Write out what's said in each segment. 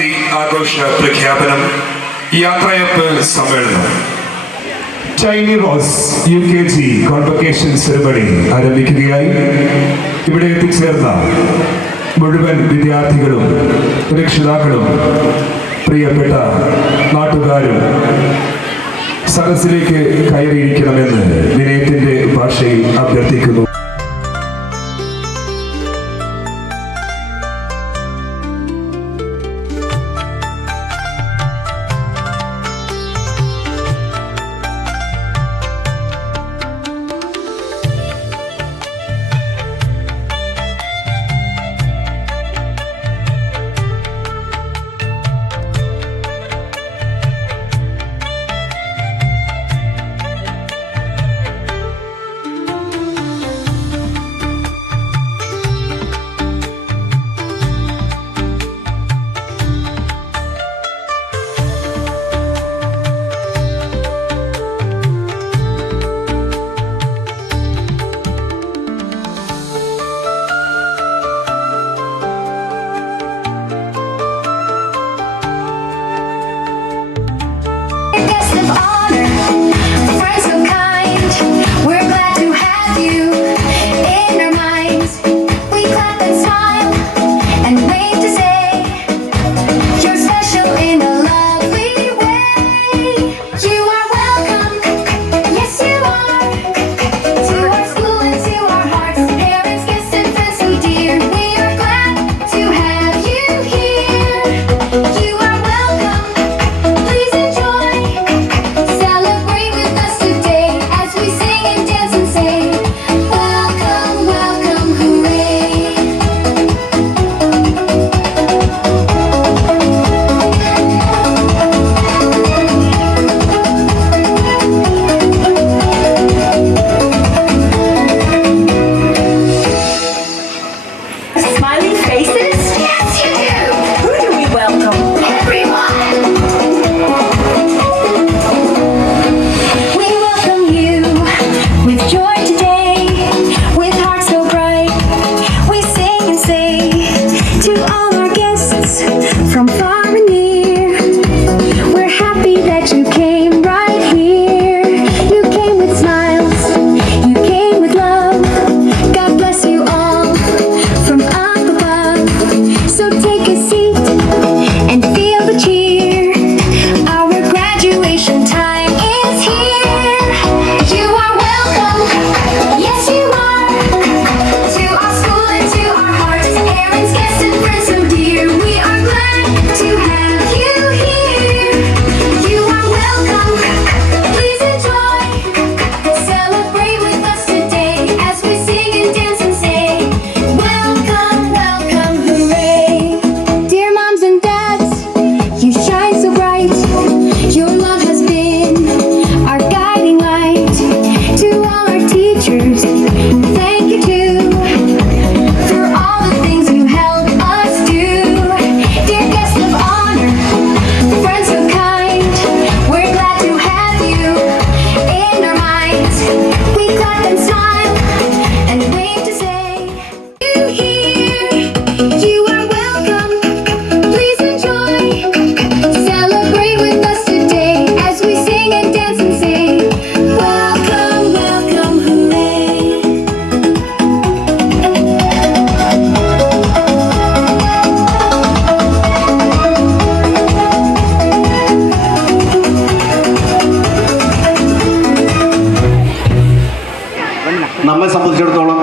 ശതാബ്ദി ആഘോഷ പ്രഖ്യാപനം യാത്രയപ്പ് സമ്മേളനം. Tiny rose UKG convocation ceremony ആരംഭിക്കുകയായി. ഇവിടെ എത്തിച്ചേർന്ന മുഴുവൻ വിദ്യാർത്ഥികളും രക്ഷിതാക്കളും പ്രിയപ്പെട്ട നാട്ടുകാരും സദസ്സിലേക്ക് കയറിയിരിക്കണമെന്ന് വിനയത്തിന്റെ ഭാഷയിൽ അഭ്യർത്ഥിക്കുന്നു. നമ്മെ സംബന്ധിച്ചിടത്തോളം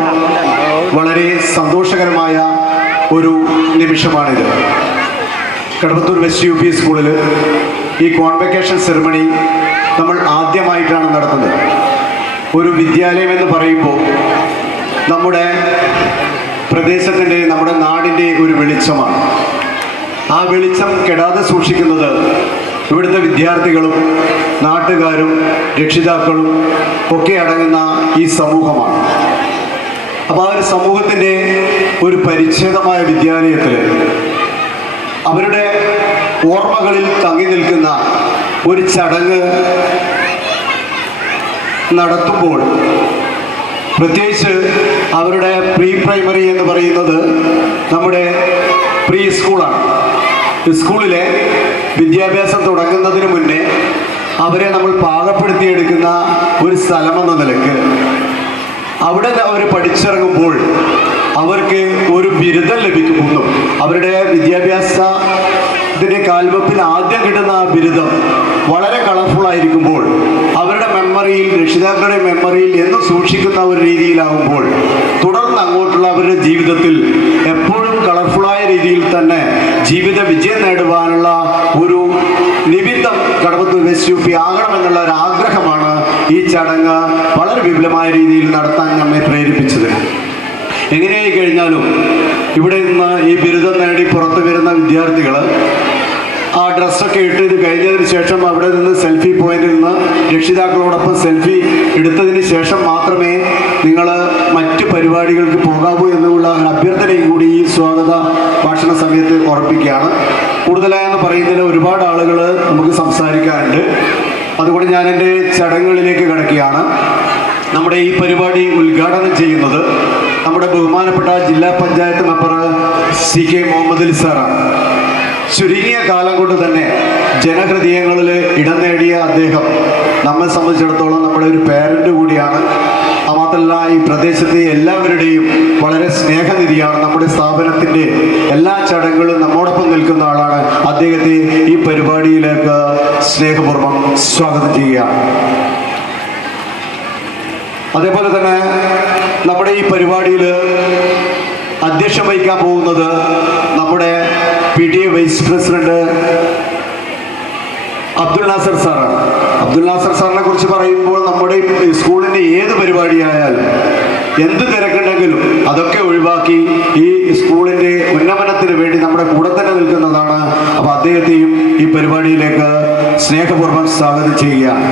വളരെ സന്തോഷകരമായ ഒരു നിമിഷമാണിത്. കടവത്തൂർ വെസ്റ്റ് UP സ്കൂളിൽ ഈ കോൺവൊക്കേഷൻ സെറിമണി നമ്മൾ ആദ്യമായിട്ടാണ് നടത്തുന്നത്. ഒരു വിദ്യാലയം എന്ന് പറയുമ്പോൾ നമ്മുടെ പ്രദേശത്തിൻ്റെ, നമ്മുടെ നാടിൻ്റെ ഒരു വെളിച്ചമാണ്. ആ വെളിച്ചം കെടാതെ സൂക്ഷിക്കുന്നത് ഇവിടുത്തെ വിദ്യാർത്ഥികളും നാട്ടുകാരും രക്ഷിതാക്കളും ഒക്കെ അടങ്ങുന്ന ഈ സമൂഹമാണ്. അപ്പോൾ ആ ഒരു സമൂഹത്തിൻ്റെ ഒരു പരിച്ഛേദമായ വിദ്യാലയത്തിൽ അവരുടെ ഓർമ്മകളിൽ തങ്ങി നിൽക്കുന്ന ഒരു ചടങ്ങ് നടത്തുമ്പോൾ, പ്രത്യേകിച്ച് അവരുടെ പ്രീ പ്രൈമറി എന്ന് പറയുന്നത് നമ്മുടെ പ്രീ സ്കൂളാണ്. സ്കൂളിലെ വിദ്യാഭ്യാസം തുടങ്ങുന്നതിന് മുന്നേ അവരെ നമ്മൾ പാകപ്പെടുത്തിയെടുക്കുന്ന ഒരു സ്ഥലമെന്ന നിലക്ക് അവിടെ അവർ പഠിച്ചിറങ്ങുമ്പോൾ അവർക്ക് ഒരു ബിരുദം ലഭിക്കുമെന്നും അവരുടെ വിദ്യാഭ്യാസത്തിൻ്റെ കാൽവെപ്പിൽ ആദ്യം കിട്ടുന്ന ആ ബിരുദം വളരെ കളർഫുള്ളായിരിക്കുമ്പോൾ അവരുടെ മെമ്മറിയിൽ, രക്ഷിതാക്കളുടെ മെമ്മറിയിൽ എന്നും സൂക്ഷിക്കുന്ന ഒരു രീതിയിലാകുമ്പോൾ തുടർന്ന് അങ്ങോട്ടുള്ള അവരുടെ ജീവിതത്തിൽ എപ്പോഴും കളർഫുള്ളായ രീതിയിൽ തന്നെ ജീവിത വിജയം നേടുവാനുള്ള ഒരു നിമിത്തം കടവത്തൂർ വെസ്റ്റ് യു പി ആകണമെന്നുള്ള ഒരു ആഗ്രഹമാണ് ഈ ചടങ്ങ് വളരെ വിപുലമായ രീതിയിൽ നടത്താൻ നമ്മെ പ്രേരിപ്പിച്ചത്. എങ്ങനെയായി കഴിഞ്ഞാലും ഇവിടെ നിന്ന് ഈ ബിരുദം നേടി പുറത്തു വരുന്ന വിദ്യാർത്ഥികൾ ആ ഡ്രസ്സൊക്കെ ഇട്ട് ഇത് കഴിഞ്ഞതിന് ശേഷം അവിടെ നിന്ന് സെൽഫി പോയിന്റിൽ നിന്ന് രക്ഷിതാക്കളോടൊപ്പം സെൽഫി എടുത്തതിന് ശേഷം മാത്രമേ നിങ്ങൾ മറ്റ് പരിപാടികൾക്ക് പോകാവൂ എന്നുള്ള അഭ്യർത്ഥനയും കൂടി ഈ സ്വാഗത ഭാഷണ സമയത്ത് ഉറപ്പിക്കുകയാണ്. കൂടുതലായെന്ന് പറയുന്നതിൽ ഒരുപാട് ആളുകൾ നമുക്ക് സംസാരിക്കാറുണ്ട്. അതുകൊണ്ട് ഞാൻ എൻ്റെ ചടങ്ങുകളിലേക്ക് കിടക്കുകയാണ്. നമ്മുടെ ഈ പരിപാടി ഉദ്ഘാടനം ചെയ്യുന്നത് നമ്മുടെ ബഹുമാനപ്പെട്ട ജില്ലാ പഞ്ചായത്ത് മെമ്പർ CK മുഹമ്മദ് അലി സാറാണ്. ചുരുങ്ങിയ കാലം കൊണ്ട് തന്നെ ജനഹൃദയങ്ങളിൽ ഇടം നേടിയ അദ്ദേഹം നമ്മെ സംബന്ധിച്ചിടത്തോളം നമ്മുടെ ഒരു പേരൻ്റ് കൂടിയാണ്. മാത്രമല്ല ഈ പ്രദേശത്തെ എല്ലാവരുടെയും വളരെ സ്നേഹനിധിയാണ്. നമ്മുടെ സ്ഥാപനത്തിൻ്റെ എല്ലാ ചടങ്ങുകളും നമ്മോടൊപ്പം നിൽക്കുന്ന ആളാണ്. അദ്ദേഹത്തെ ഈ പരിപാടിയിലേക്ക് സ്നേഹപൂർവ്വം സ്വാഗതം ചെയ്യുകയാണ്. അതേപോലെ തന്നെ നമ്മുടെ ഈ പരിപാടിയിൽ അധ്യക്ഷം വഹിക്കാൻ പോകുന്നത് നമ്മുടെ PTA vice president Abdul Nasser സാറാണ്. അബ്ദുൽ നാസർ സാറിനെ കുറിച്ച് പറയുമ്പോൾ നമ്മുടെ സ്കൂളിൻ്റെ ഏത് പരിപാടിയായാലും എന്ത് തിരക്കുണ്ടെങ്കിലും അതൊക്കെ ഒഴിവാക്കി ഈ സ്കൂളിൻ്റെ ഉന്നമനത്തിന് വേണ്ടി നമ്മുടെ കൂടെ തന്നെ നിൽക്കുന്നതാണ്. അപ്പോൾ അദ്ദേഹത്തെയും ഈ പരിപാടിയിലേക്ക് സ്നേഹപൂർവ്വം സ്വാഗതം ചെയ്യുകയാണ്.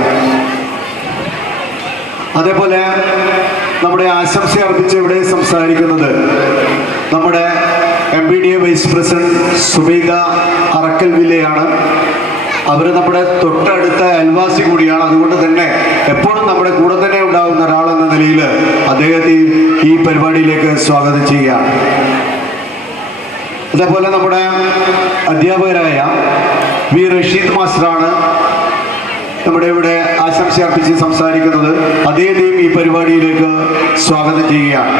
അതേപോലെ നമ്മുടെ ആശംസ അർപ്പിച്ച് ഇവിടെ സംസാരിക്കുന്നത് നമ്മുടെ MPDA vice president Subaida Arakkal വില്ലയാണ്. അവർ നമ്മുടെ തൊട്ടടുത്ത അയൽവാസി കൂടിയാണ്. അതുകൊണ്ട് തന്നെ എപ്പോഴും നമ്മുടെ കൂടെ തന്നെ ഉണ്ടാകുന്ന ഒരാളെന്ന നിലയിൽ അദ്ദേഹത്തെ ഈ പരിപാടിയിലേക്ക് സ്വാഗതം ചെയ്യുകയാണ്. അതേപോലെ നമ്മുടെ അധ്യാപകരായ V റഷീദ് മാസ്റ്ററാണ് നമ്മുടെ ഇവിടെ ആശംസ അർപ്പിച്ച് സംസാരിക്കുന്നത്. അദ്ദേഹത്തെയും ഈ പരിപാടിയിലേക്ക് സ്വാഗതം ചെയ്യുകയാണ്.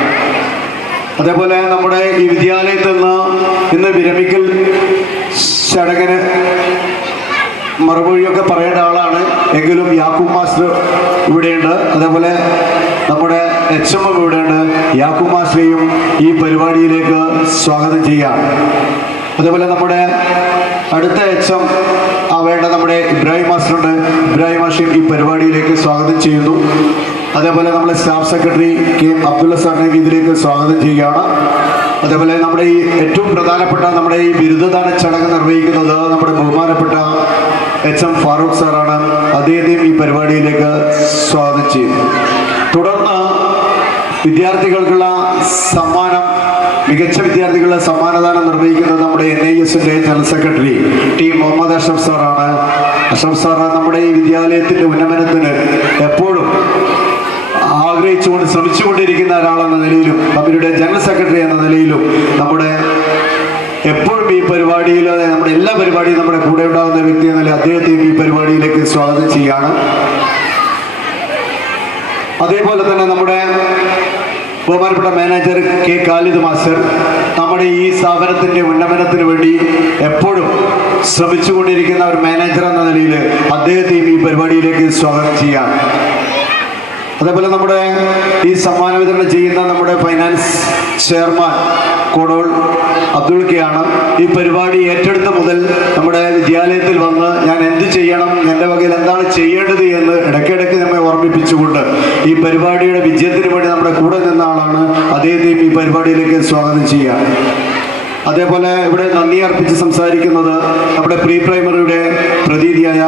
അതേപോലെ നമ്മുടെ ഈ വിദ്യാലയത്തിൽ നിന്ന് ഇന്ന് വിരമിക്കൽ ചടങ്ങിന് മറുപടിയൊക്കെ പറയേണ്ട ആളാണ്. എങ്കിലും യാക്കൂബ് മാസ്റ്റർ ഇവിടെയുണ്ട്. അതേപോലെ നമ്മുടെ HM ഇവിടെയുണ്ട്. യാക്കൂബ് മാസ്റ്ററെയും ഈ പരിപാടിയിലേക്ക് സ്വാഗതം ചെയ്യാം. അതേപോലെ നമ്മുടെ അടുത്ത HM വേണ്ട നമ്മുടെ ഇബ്രാഹിം മാസ്റ്ററുണ്ട്. ഇബ്രാഹിം മാസ്റ്റർ ഈ പരിപാടിയിലേക്ക് സ്വാഗതം ചെയ്യുന്നു. അതേപോലെ നമ്മുടെ സ്റ്റാഫ് സെക്രട്ടറി K അബ്ദുള്ള സാറിനെ ഇതിലേക്ക് സ്വാഗതം ചെയ്യുകയാണ്. അതേപോലെ നമ്മുടെ ഈ ഏറ്റവും പ്രധാനപ്പെട്ട നമ്മുടെ ഈ ബിരുദദാന ചടങ്ങ് നിർവഹിക്കുന്നത് നമ്മുടെ ബഹുമാനപ്പെട്ട HM ഫാറൂഖ് സാറാണ്. അദ്ദേഹത്തെയും ഈ പരിപാടിയിലേക്ക് സ്വാഗതം ചെയ്യുന്നു. തുടർന്ന് വിദ്യാർത്ഥികൾക്കുള്ള സമ്മാനം, മികച്ച വിദ്യാർത്ഥികളുടെ സമ്മാനദാനം നിർവഹിക്കുന്നത് നമ്മുടെ NISൻ്റെ general secretary T Muhammad Ashraf സാറാണ്. അഷ്റഫ് സാറ് നമ്മുടെ ഈ വിദ്യാലയത്തിൻ്റെ ഉന്നമനത്തിന് എപ്പോഴും ആഗ്രഹിച്ചുകൊണ്ട് ശ്രമിച്ചുകൊണ്ടിരിക്കുന്ന ഒരാളെന്ന നിലയിലും അവരുടെ ജനറൽ സെക്രട്ടറി എന്ന നിലയിലും നമ്മുടെ എപ്പോഴും ഈ പരിപാടിയിൽ നമ്മുടെ എല്ലാ പരിപാടിയും നമ്മുടെ കൂടെ ഉണ്ടാകുന്ന വ്യക്തി എന്ന നിലയിൽ അദ്ദേഹത്തെയും ഈ പരിപാടിയിലേക്ക് സ്വാഗതം ചെയ്യുകയാണ്. അതേപോലെ തന്നെ നമ്മുടെ ബഹുമാനപ്പെട്ട മാനേജർ K ഖാലിദ് മാസ്റ്റർ നമ്മുടെ ഈ സ്ഥാപനത്തിൻ്റെ ഉന്നമനത്തിന് വേണ്ടി എപ്പോഴും ശ്രമിച്ചുകൊണ്ടിരിക്കുന്ന ഒരു മാനേജർ എന്ന നിലയിൽ അദ്ദേഹത്തെയും ഈ പരിപാടിയിലേക്ക് സ്വാഗതം ചെയ്യാം. അതേപോലെ നമ്മുടെ ഈ സമ്മാന വിതരണം ചെയ്യുന്ന നമ്മുടെ ഫൈനാൻസ് ചെയർമാൻ കോടോൾ അബ്ദുൾ കെയാണ്. ഈ പരിപാടി ഏറ്റെടുത്ത മുതൽ നമ്മുടെ വിദ്യാലയത്തിൽ വന്ന് ഞാൻ എന്ത് ചെയ്യണം, എൻ്റെ വകയിൽ എന്താണ് ചെയ്യേണ്ടത് എന്ന് ഇടയ്ക്കിടയ്ക്ക് നമ്മെ ഓർമ്മിപ്പിച്ചുകൊണ്ട് ഈ പരിപാടിയുടെ വിജയത്തിന് വേണ്ടി നമ്മുടെ കൂടെ നിന്ന ആളാണ്. അദ്ദേഹത്തെയും ഈ പരിപാടിയിലേക്ക് സ്വാഗതം ചെയ്യാം. അതേപോലെ ഇവിടെ നന്ദി അർപ്പിച്ച് സംസാരിക്കുന്നത് നമ്മുടെ പ്രീ പ്രൈമറിയുടെ പ്രതീതിയായ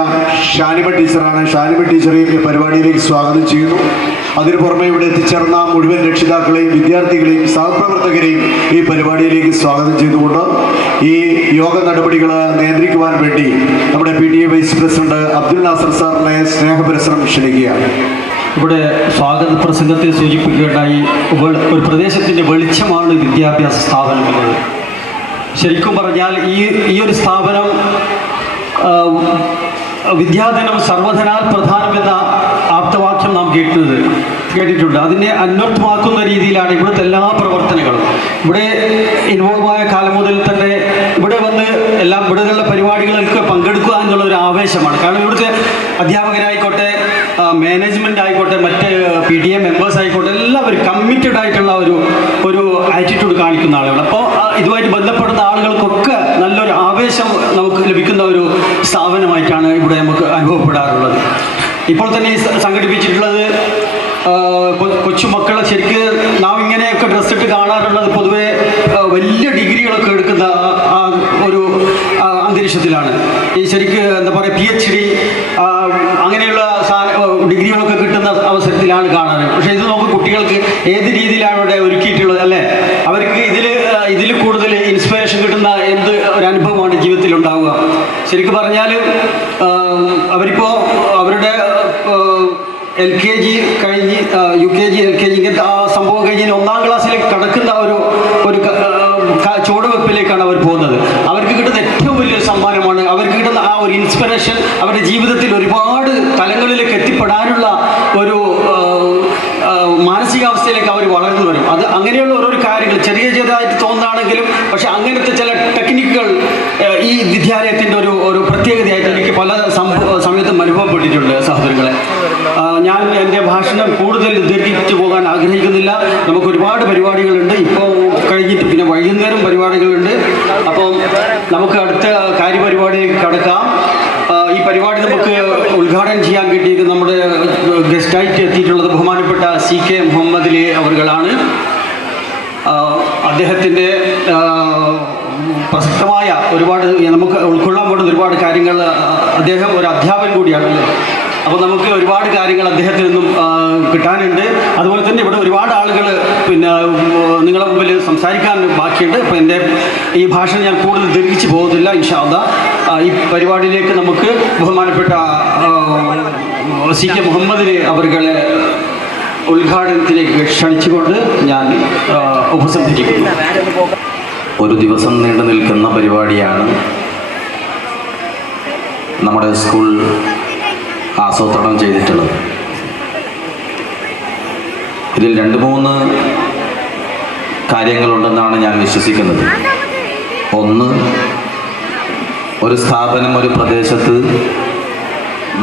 ഷാനിമ ടീച്ചറാണ്. ഷാനിമ ടീച്ചറെയും ഈ പരിപാടിയിലേക്ക് സ്വാഗതം ചെയ്യുന്നു. അതിനു പുറമെ ഇവിടെ എത്തിച്ചേർന്ന മുഴുവൻ രക്ഷിതാക്കളെയും വിദ്യാർത്ഥികളെയും സഹപ്രവർത്തകരെയും ഈ പരിപാടിയിലേക്ക് സ്വാഗതം ചെയ്തുകൊണ്ട് ഈ യോഗ നടപടികൾ നിയന്ത്രിക്കുവാൻ വേണ്ടി നമ്മുടെ PTA vice president Abdul Nasser സാറിനെ സ്നേഹപുരസ്സരം ക്ഷണിക്കുകയാണ്. ഇവിടെ സ്വാഗത പ്രസംഗത്തിൽ സൂചിപ്പിക്കുകയുണ്ടായി, ഒരു പ്രദേശത്തിൻ്റെ വെളിച്ചമാണ് വിദ്യാഭ്യാസ സ്ഥാപനങ്ങൾ. ശരിക്കും പറഞ്ഞാൽ ഈ ഒരു സ്ഥാപനം വിദ്യാധനം സർവധനാൽ പ്രധാനമെന്ന ആപ്തവാക്യം നാം കേട്ടിട്ടുണ്ട്. അതിനെ അന്വർത്ഥമാക്കുന്ന രീതിയിലാണ് ഇവിടുത്തെ എല്ലാ പ്രവർത്തനങ്ങളും. ഇവിടെ ഇൻവോൾവായ കാലം മുതൽ തന്നെ ഇവിടെ വന്ന് ഇവിടെയുള്ള പരിപാടികളിലൊക്കെ പങ്കെടുക്കുക എന്നുള്ള ഒരു ആവേശമാണ്. കാരണം ഇവിടുത്തെ അധ്യാപകരായിക്കോട്ടെ, മാനേജ്മെൻ്റ് ആയിക്കോട്ടെ, മറ്റ് PTA മെമ്പേഴ്സ് ആയിക്കോട്ടെ, എല്ലാവരും കമ്മിറ്റഡ് ആയിട്ടുള്ള ഒരു ആറ്റിറ്റ്യൂഡ് കാണിക്കുന്ന ആളുകൾ. അപ്പോൾ ഇതുമായിട്ട് ബന്ധപ്പെടുന്ന ആളുകൾക്കൊക്കെ നല്ലൊരു ആവേശം നമുക്ക് ലഭിക്കുന്ന ഒരു സ്ഥാപനമായിട്ടാണ് ഇവിടെ നമുക്ക് അനുഭവപ്പെടാറുള്ളത്. ഇപ്പോൾ തന്നെ സംഘടിപ്പിച്ചിട്ടുള്ളത് കൊച്ചുമക്കളെ ശരിക്ക് നാം ഇങ്ങനെയൊക്കെ ഡ്രസ്സിട്ട് കാണാറുള്ളത് പൊതുവെ വലിയ ഡിഗ്രികളൊക്കെ എടുക്കുന്ന ഒരു അന്തരീക്ഷത്തിലാണ്. ഈ ശരിക്ക് എന്താ പറയുക, PhD അങ്ങനെയുള്ള ഡിഗ്രികളൊക്കെ കിട്ടുന്ന അവസരത്തിലാണ് കാണാറ്. പക്ഷേ ഇത് നോക്ക്, കുട്ടികൾക്ക് ഏത് രീതിയിലാണ് ഇവിടെ ഒരുക്കിയിട്ടുള്ളത് അല്ലേ? അവർക്ക് ഇതിൽ കൂടുതൽ ഇൻസ്പിറേഷൻ കിട്ടുന്ന എന്ത് ഒരു അനുഭവമാണ് ജീവിതത്തിൽ ഉണ്ടാവുക. ശരിക്കും പറഞ്ഞാൽ അവരിപ്പോൾ അവരുടെ LKG കഴിഞ്ഞ് UKG LKG ഇങ്ങനത്തെ ആ സംഭവം കഴിഞ്ഞ് 1ാം ക്ലാസ്സിലേക്ക് കടക്കുന്ന ഒരു ചുവടുവെപ്പിലേക്കാണ് അവർ പോകുന്നത്. അവർക്ക് കിട്ടുന്ന ഏറ്റവും വലിയ സമ്മാനമാണ്, അവർക്ക് കിട്ടുന്ന ആ ഒരു ഇൻസ്പിറേഷൻ അവരുടെ ജീവിതത്തിൽ ഒരുപാട് തലങ്ങളിലേക്ക് എത്തിപ്പെടാനുള്ള ഒരു മാനസികാവസ്ഥയിലേക്ക് അവർ വളർന്നു വരും. അത് അങ്ങനെയുള്ള ഓരോ കാര്യങ്ങൾ ചെറിയതായിട്ട് തോന്നുകയാണെങ്കിലും പക്ഷെ അങ്ങനത്തെ ചില ടെക്നിക്കുകൾ ഈ വിദ്യാലയത്തിൻ്റെ ഒരു പ്രത്യേകതയായിട്ട് എനിക്ക് പല സമയത്തും അനുഭവപ്പെട്ടിട്ടുണ്ട് സഹോദരങ്ങളെ. ഞാൻ എൻ്റെ ഭാഷണം കൂടുതൽ ദീർഘിപ്പിച്ചു പോകാൻ ആഗ്രഹിക്കുന്നില്ല. നമുക്ക് ഒരുപാട് പരിപാടികളുണ്ട്. ഇപ്പോൾ കഴിഞ്ഞിട്ട് പിന്നെ വൈകുന്നേരം പരിപാടികളുണ്ട്. അപ്പം നമുക്ക് അടുത്ത കാര്യപരിപാടിയിലേക്ക് കടക്കാം. ഈ പരിപാടി നമുക്ക് ഉദ്ഘാടനം ചെയ്യാൻ കിട്ടിയിരിക്കുന്നത് നമ്മുടെ ഗസ്റ്റായിട്ട് എത്തിയിട്ടുള്ളത് ബഹുമാനപ്പെട്ട CK മുഹമ്മദ് അലി അവർകളാണ്. അദ്ദേഹത്തിൻ്റെ പ്രസക്തമായ ഒരുപാട് നമുക്ക് ഉൾക്കൊള്ളാൻ പറ്റുന്ന ഒരുപാട് കാര്യങ്ങൾ, അദ്ദേഹം ഒരു അധ്യാപകൻ കൂടിയാണല്ലേ. അപ്പോൾ നമുക്ക് ഒരുപാട് കാര്യങ്ങൾ അദ്ദേഹത്തിൽ നിന്നും കിട്ടാനുണ്ട്. അതുപോലെ തന്നെ ഇവിടെ ഒരുപാട് ആളുകൾ പിന്നെ നിങ്ങളുടെ മുമ്പിൽ സംസാരിക്കാൻ ബാക്കിയുണ്ട്. അപ്പോൾ എൻ്റെ ഈ ഭാഷ ഞാൻ കൂടുതൽ ദീർഘിച്ച് പോകുന്നില്ല. ഇൻഷാ അല്ലാഹ് ഈ പരിപാടിയിലേക്ക് നമുക്ക് ബഹുമാനപ്പെട്ട CK മുഹമ്മദ് അവർകളെ ഉദ്ഘാടനത്തിലേക്ക് ക്ഷണിച്ചുകൊണ്ട് ഞാൻ ഉപസംഹരിക്കുന്നു. ഒരു ദിവസം നീണ്ടു നിൽക്കുന്ന പരിപാടിയാണ് നമ്മുടെ സ്കൂൾ ആസൂത്രണം ചെയ്തിട്ടുള്ളത്. ഇതിൽ 2-3 കാര്യങ്ങളുണ്ടെന്നാണ് ഞാൻ വിശ്വസിക്കുന്നത്. ഒന്ന്, ഒരു സ്ഥാപനം ഒരു പ്രദേശത്ത്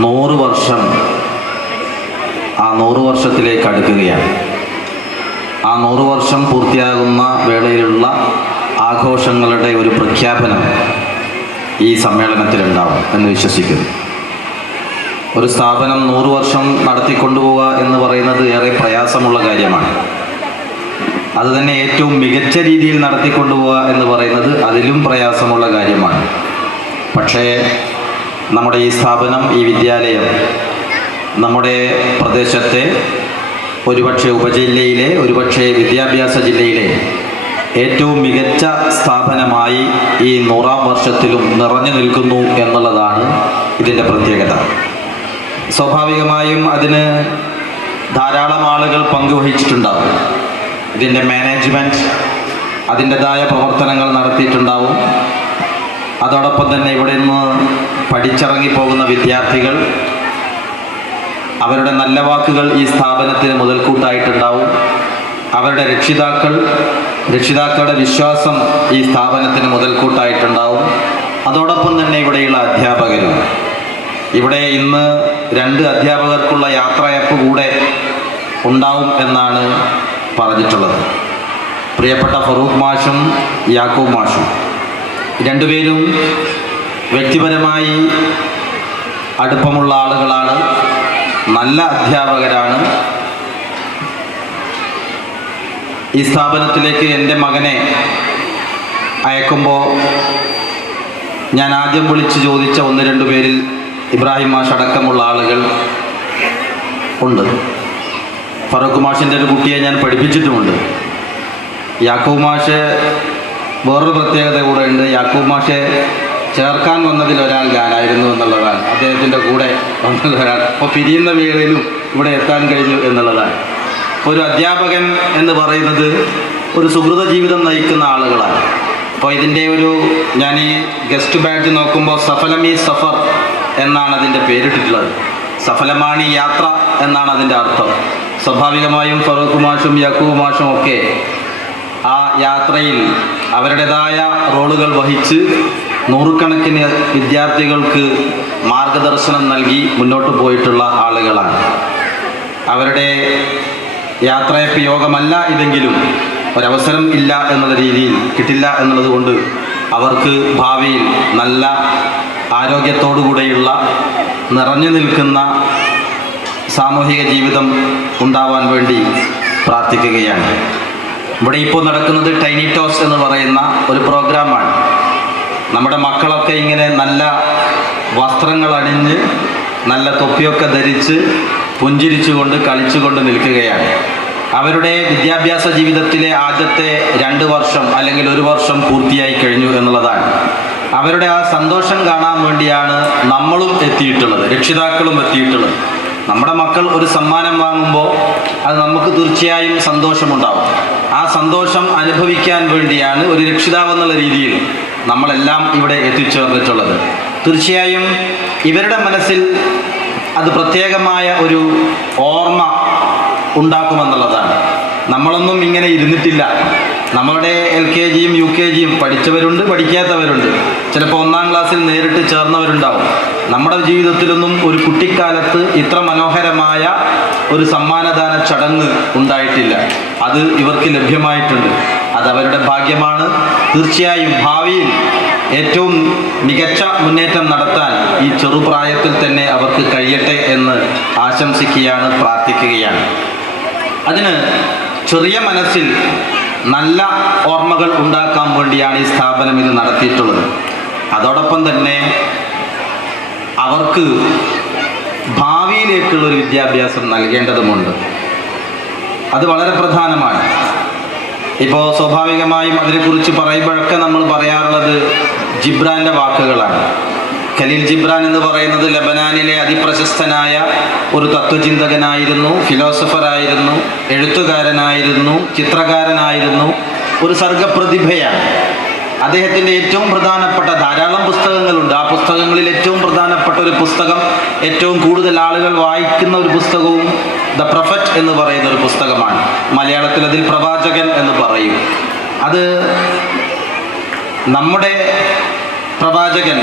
100 വർഷം ആ 100 വർഷത്തിലേക്ക് അടുക്കുകയാണ്. ആ 100 വർഷം പൂർത്തിയാകുന്ന വേളയിലുള്ള ആഘോഷങ്ങളുടെ ഒരു പ്രഖ്യാപനം ഈ സമ്മേളനത്തിലുണ്ടാവും എന്ന് വിശ്വസിക്കുന്നു. ഒരു സ്ഥാപനം 100 വർഷം നടത്തിക്കൊണ്ടുപോവുക എന്ന് പറയുന്നത് ഏറെ പ്രയാസമുള്ള കാര്യമാണ്. അതുതന്നെ ഏറ്റവും മികച്ച രീതിയിൽ നടത്തിക്കൊണ്ടുപോവുക എന്ന് പറയുന്നത് അതിലും പ്രയാസമുള്ള കാര്യമാണ്. പക്ഷേ നമ്മുടെ ഈ സ്ഥാപനം, ഈ വിദ്യാലയം നമ്മുടെ പ്രദേശത്തെ ഒരുപക്ഷെ ഉപജില്ലയിലെ, ഒരുപക്ഷെ വിദ്യാഭ്യാസ ജില്ലയിലെ ഏറ്റവും മികച്ച സ്ഥാപനമായി ഈ 100ാം വർഷത്തിലും നിറഞ്ഞു നിൽക്കുന്നു എന്നുള്ളതാണ് ഇതിൻ്റെ പ്രത്യേകത. സ്വാഭാവികമായും അതിന് ധാരാളം ആളുകൾ പങ്കുവഹിച്ചിട്ടുണ്ടാവും. ഇതിൻ്റെ മാനേജ്മെൻറ്റ് അതിൻ്റെതായ പ്രവർത്തനങ്ങൾ നടത്തിയിട്ടുണ്ടാവും. അതോടൊപ്പം തന്നെ ഇവിടെ നിന്ന് പഠിച്ചിറങ്ങിപ്പോകുന്ന വിദ്യാർത്ഥികൾ, അവരുടെ നല്ല വാക്കുകൾ ഈ സ്ഥാപനത്തിന് മുതൽക്കൂട്ടായിട്ടുണ്ടാവും. അവരുടെ രക്ഷിതാക്കളുടെ വിശ്വാസം ഈ സ്ഥാപനത്തിന് മുതൽക്കൂട്ടായിട്ടുണ്ടാവും. അതോടൊപ്പം തന്നെ ഇവിടെയുള്ള അധ്യാപകരും. ഇവിടെ ഇന്ന് 2 അധ്യാപകർക്കുള്ള യാത്രയപ്പ് കൂടെ ഉണ്ടാവും എന്നാണ് പറഞ്ഞിട്ടുള്ളത്. പ്രിയപ്പെട്ട ഫറൂഖ് മാഷും യാക്കൂബ് മാഷും രണ്ടുപേരും വ്യക്തിപരമായി അടുപ്പമുള്ള ആളുകളാണ്, നല്ല അധ്യാപകരാണ്. ഈ സ്ഥാപനത്തിലേക്ക് എൻ്റെ മകനെ അയക്കുമ്പോൾ ഞാൻ ആദ്യം വിളിച്ച് ചോദിച്ച 1-2 പേരിൽ ഇബ്രാഹിം മാഷ് അടക്കമുള്ള ആളുകൾ ഉണ്ട്. ഫറൂഖ് മാഷിൻ്റെ ഒരു കുട്ടിയെ ഞാൻ പഠിപ്പിച്ചിട്ടുമുണ്ട്. യാക്കൂബ് മാഷ് വേറൊരു പ്രത്യേകത കൂടെ ഉണ്ട്. യാക്കൂബ് മാഷെ ചേർക്കാൻ വന്നതിൽ ഒരാൾ ഞാനായിരുന്നു എന്നുള്ളതാണ്. അദ്ദേഹത്തിൻ്റെ കൂടെ വന്നതൊരാൾ. അപ്പോൾ പിരിയുന്ന വേളയിലും ഇവിടെ എത്താൻ കഴിഞ്ഞു എന്നുള്ളതാണ്. ഒരു അധ്യാപകൻ എന്ന് പറയുന്നത് ഒരു സുഹൃത ജീവിതം നയിക്കുന്ന ആളുകളാണ്. അപ്പോൾ ഇതിൻ്റെ ഞാൻ ഈ ഗസ്റ്റ് ബാഡ്ജ് നോക്കുമ്പോൾ സഫലമീ സഫർ എന്നാണ് അതിൻ്റെ പേരിട്ടിട്ടുള്ളത്. സഫലമാണ് ഈ യാത്ര എന്നാണ് അതിൻ്റെ അർത്ഥം. സ്വാഭാവികമായും ഫറൂഖ് മാഷും യാക്കൂബ് മാഷും ഒക്കെ ആ യാത്രയിൽ അവരുടേതായ റോളുകൾ വഹിച്ച് നൂറുകണക്കിന് വിദ്യാർത്ഥികൾക്ക് മാർഗദർശനം നൽകി മുന്നോട്ട് പോയിട്ടുള്ള ആളുകളാണ്. അവരുടെ യാത്രയപ്പ് യോഗമല്ല ഇതെങ്കിലും ഒരവസരം ഇല്ല എന്നുള്ള രീതിയിൽ കിട്ടില്ല എന്നുള്ളത് കൊണ്ട് അവർക്ക് ഭാവിയിൽ നല്ല ആരോഗ്യത്തോടുകൂടെയുള്ള നിറഞ്ഞു നിൽക്കുന്ന സാമൂഹിക ജീവിതം ഉണ്ടാവാൻ വേണ്ടി പ്രാർത്ഥിക്കുകയാണ്. ഇവിടെ ഇപ്പോൾ നടക്കുന്നത് ടൈനി ടോസ് എന്ന് പറയുന്ന ഒരു പ്രോഗ്രാമാണ്. നമ്മുടെ മക്കളൊക്കെ ഇങ്ങനെ നല്ല വസ്ത്രങ്ങൾ അണിഞ്ഞ് നല്ല തൊപ്പിയൊക്കെ ധരിച്ച് പുഞ്ചിരിച്ചുകൊണ്ട് കളിച്ചുകൊണ്ട് നിൽക്കുകയാണ്. അവരുടെ വിദ്യാഭ്യാസ ജീവിതത്തിലെ ആദ്യത്തെ 2 വർഷം അല്ലെങ്കിൽ 1 വർഷം പൂർത്തിയായി കഴിഞ്ഞു എന്നുള്ളതാണ്. അവരുടെ ആ സന്തോഷം കാണാൻ വേണ്ടിയാണ് നമ്മളും എത്തിയിട്ടുള്ളത്, രക്ഷിതാക്കളും എത്തിയിട്ടുള്ളത്. നമ്മുടെ മക്കൾ ഒരു സമ്മാനം വാങ്ങുമ്പോൾ അത് നമുക്ക് തീർച്ചയായും സന്തോഷമുണ്ടാവും. ആ സന്തോഷം അനുഭവിക്കാൻ വേണ്ടിയാണ് ഒരു രക്ഷിതാവെന്നുള്ള രീതിയിൽ നമ്മളെല്ലാം ഇവിടെ എത്തിച്ചേർന്നിട്ടുള്ളത്. തീർച്ചയായും ഇവരുടെ മനസ്സിൽ അത് പ്രത്യേകമായ ഒരു ഓർമ്മ ഉണ്ടാക്കുമെന്നുള്ളതാണ്. നമ്മളൊന്നും ഇങ്ങനെ ഇരുന്നിട്ടില്ല. നമ്മളുടെ LKGയും UKGയും പഠിച്ചവരുണ്ട്, പഠിക്കാത്തവരുണ്ട്, ചിലപ്പോൾ 1-ാം ക്ലാസ്സിൽ നേരിട്ട് ചേർന്നവരുണ്ടാവും. നമ്മുടെ ജീവിതത്തിലൊന്നും ഒരു കുട്ടിക്കാലത്ത് ഇത്ര മനോഹരമായ ഒരു സമ്മാനദാന ചടങ്ങ് ഉണ്ടായിട്ടില്ല. അത് ഇവർക്ക് ലഭ്യമായിട്ടുണ്ട്. അത് അവരുടെ ഭാഗ്യമാണ്. തീർച്ചയായും ഭാവിയിൽ ഏറ്റവും മികച്ച മുന്നേറ്റം നടത്താൻ ഈ ചെറുപ്രായത്തിൽ തന്നെ അവർക്ക് കഴിയട്ടെ എന്ന് ആശംസിക്കുകയാണ്, പ്രാർത്ഥിക്കുകയാണ്. അതിന് ചെറിയ മനസ്സിൽ നല്ല ഓർമ്മകൾ ഉണ്ടാക്കാൻ വേണ്ടിയാണ് ഈ സ്ഥാപനം ഇത് നടത്തിയിട്ടുള്ളത്. അതോടൊപ്പം തന്നെ അവർക്ക് ഭാവിയിലേക്കുള്ളൊരു വിദ്യാഭ്യാസം നൽകേണ്ടതുമുണ്ട്. അത് വളരെ പ്രധാനമാണ്. ഇപ്പോൾ സ്വാഭാവികമായും അതിനെക്കുറിച്ച് പറയുമ്പോഴൊക്കെ നമ്മൾ പറയാറുള്ളത് ജിബ്രാൻ്റെ വാക്കുകളാണ്. ഖലീൽ ജിബ്രാൻ എന്ന് പറയുന്നത് ലബനാനിലെ അതിപ്രശസ്തനായ ഒരു തത്വചിന്തകനായിരുന്നു, ഫിലോസഫറായിരുന്നു, എഴുത്തുകാരനായിരുന്നു, ചിത്രകാരനായിരുന്നു, ഒരു സർഗപ്രതിഭയാണ്. അദ്ദേഹത്തിൻ്റെ ഏറ്റവും പ്രധാനപ്പെട്ട ധാരാളം പുസ്തകങ്ങളുണ്ട്. ആ പുസ്തകങ്ങളിൽ ഏറ്റവും പ്രധാനപ്പെട്ട ഒരു പുസ്തകം, ഏറ്റവും കൂടുതൽ ആളുകൾ വായിക്കുന്ന ഒരു പുസ്തകവും ദ പ്രൊഫറ്റ് എന്ന് പറയുന്ന ഒരു പുസ്തകമാണ്. മലയാളത്തിൽ അതിൽ പ്രവാചകൻ എന്ന് പറയും. അത് നമ്മുടെ പ്രവാചകൻ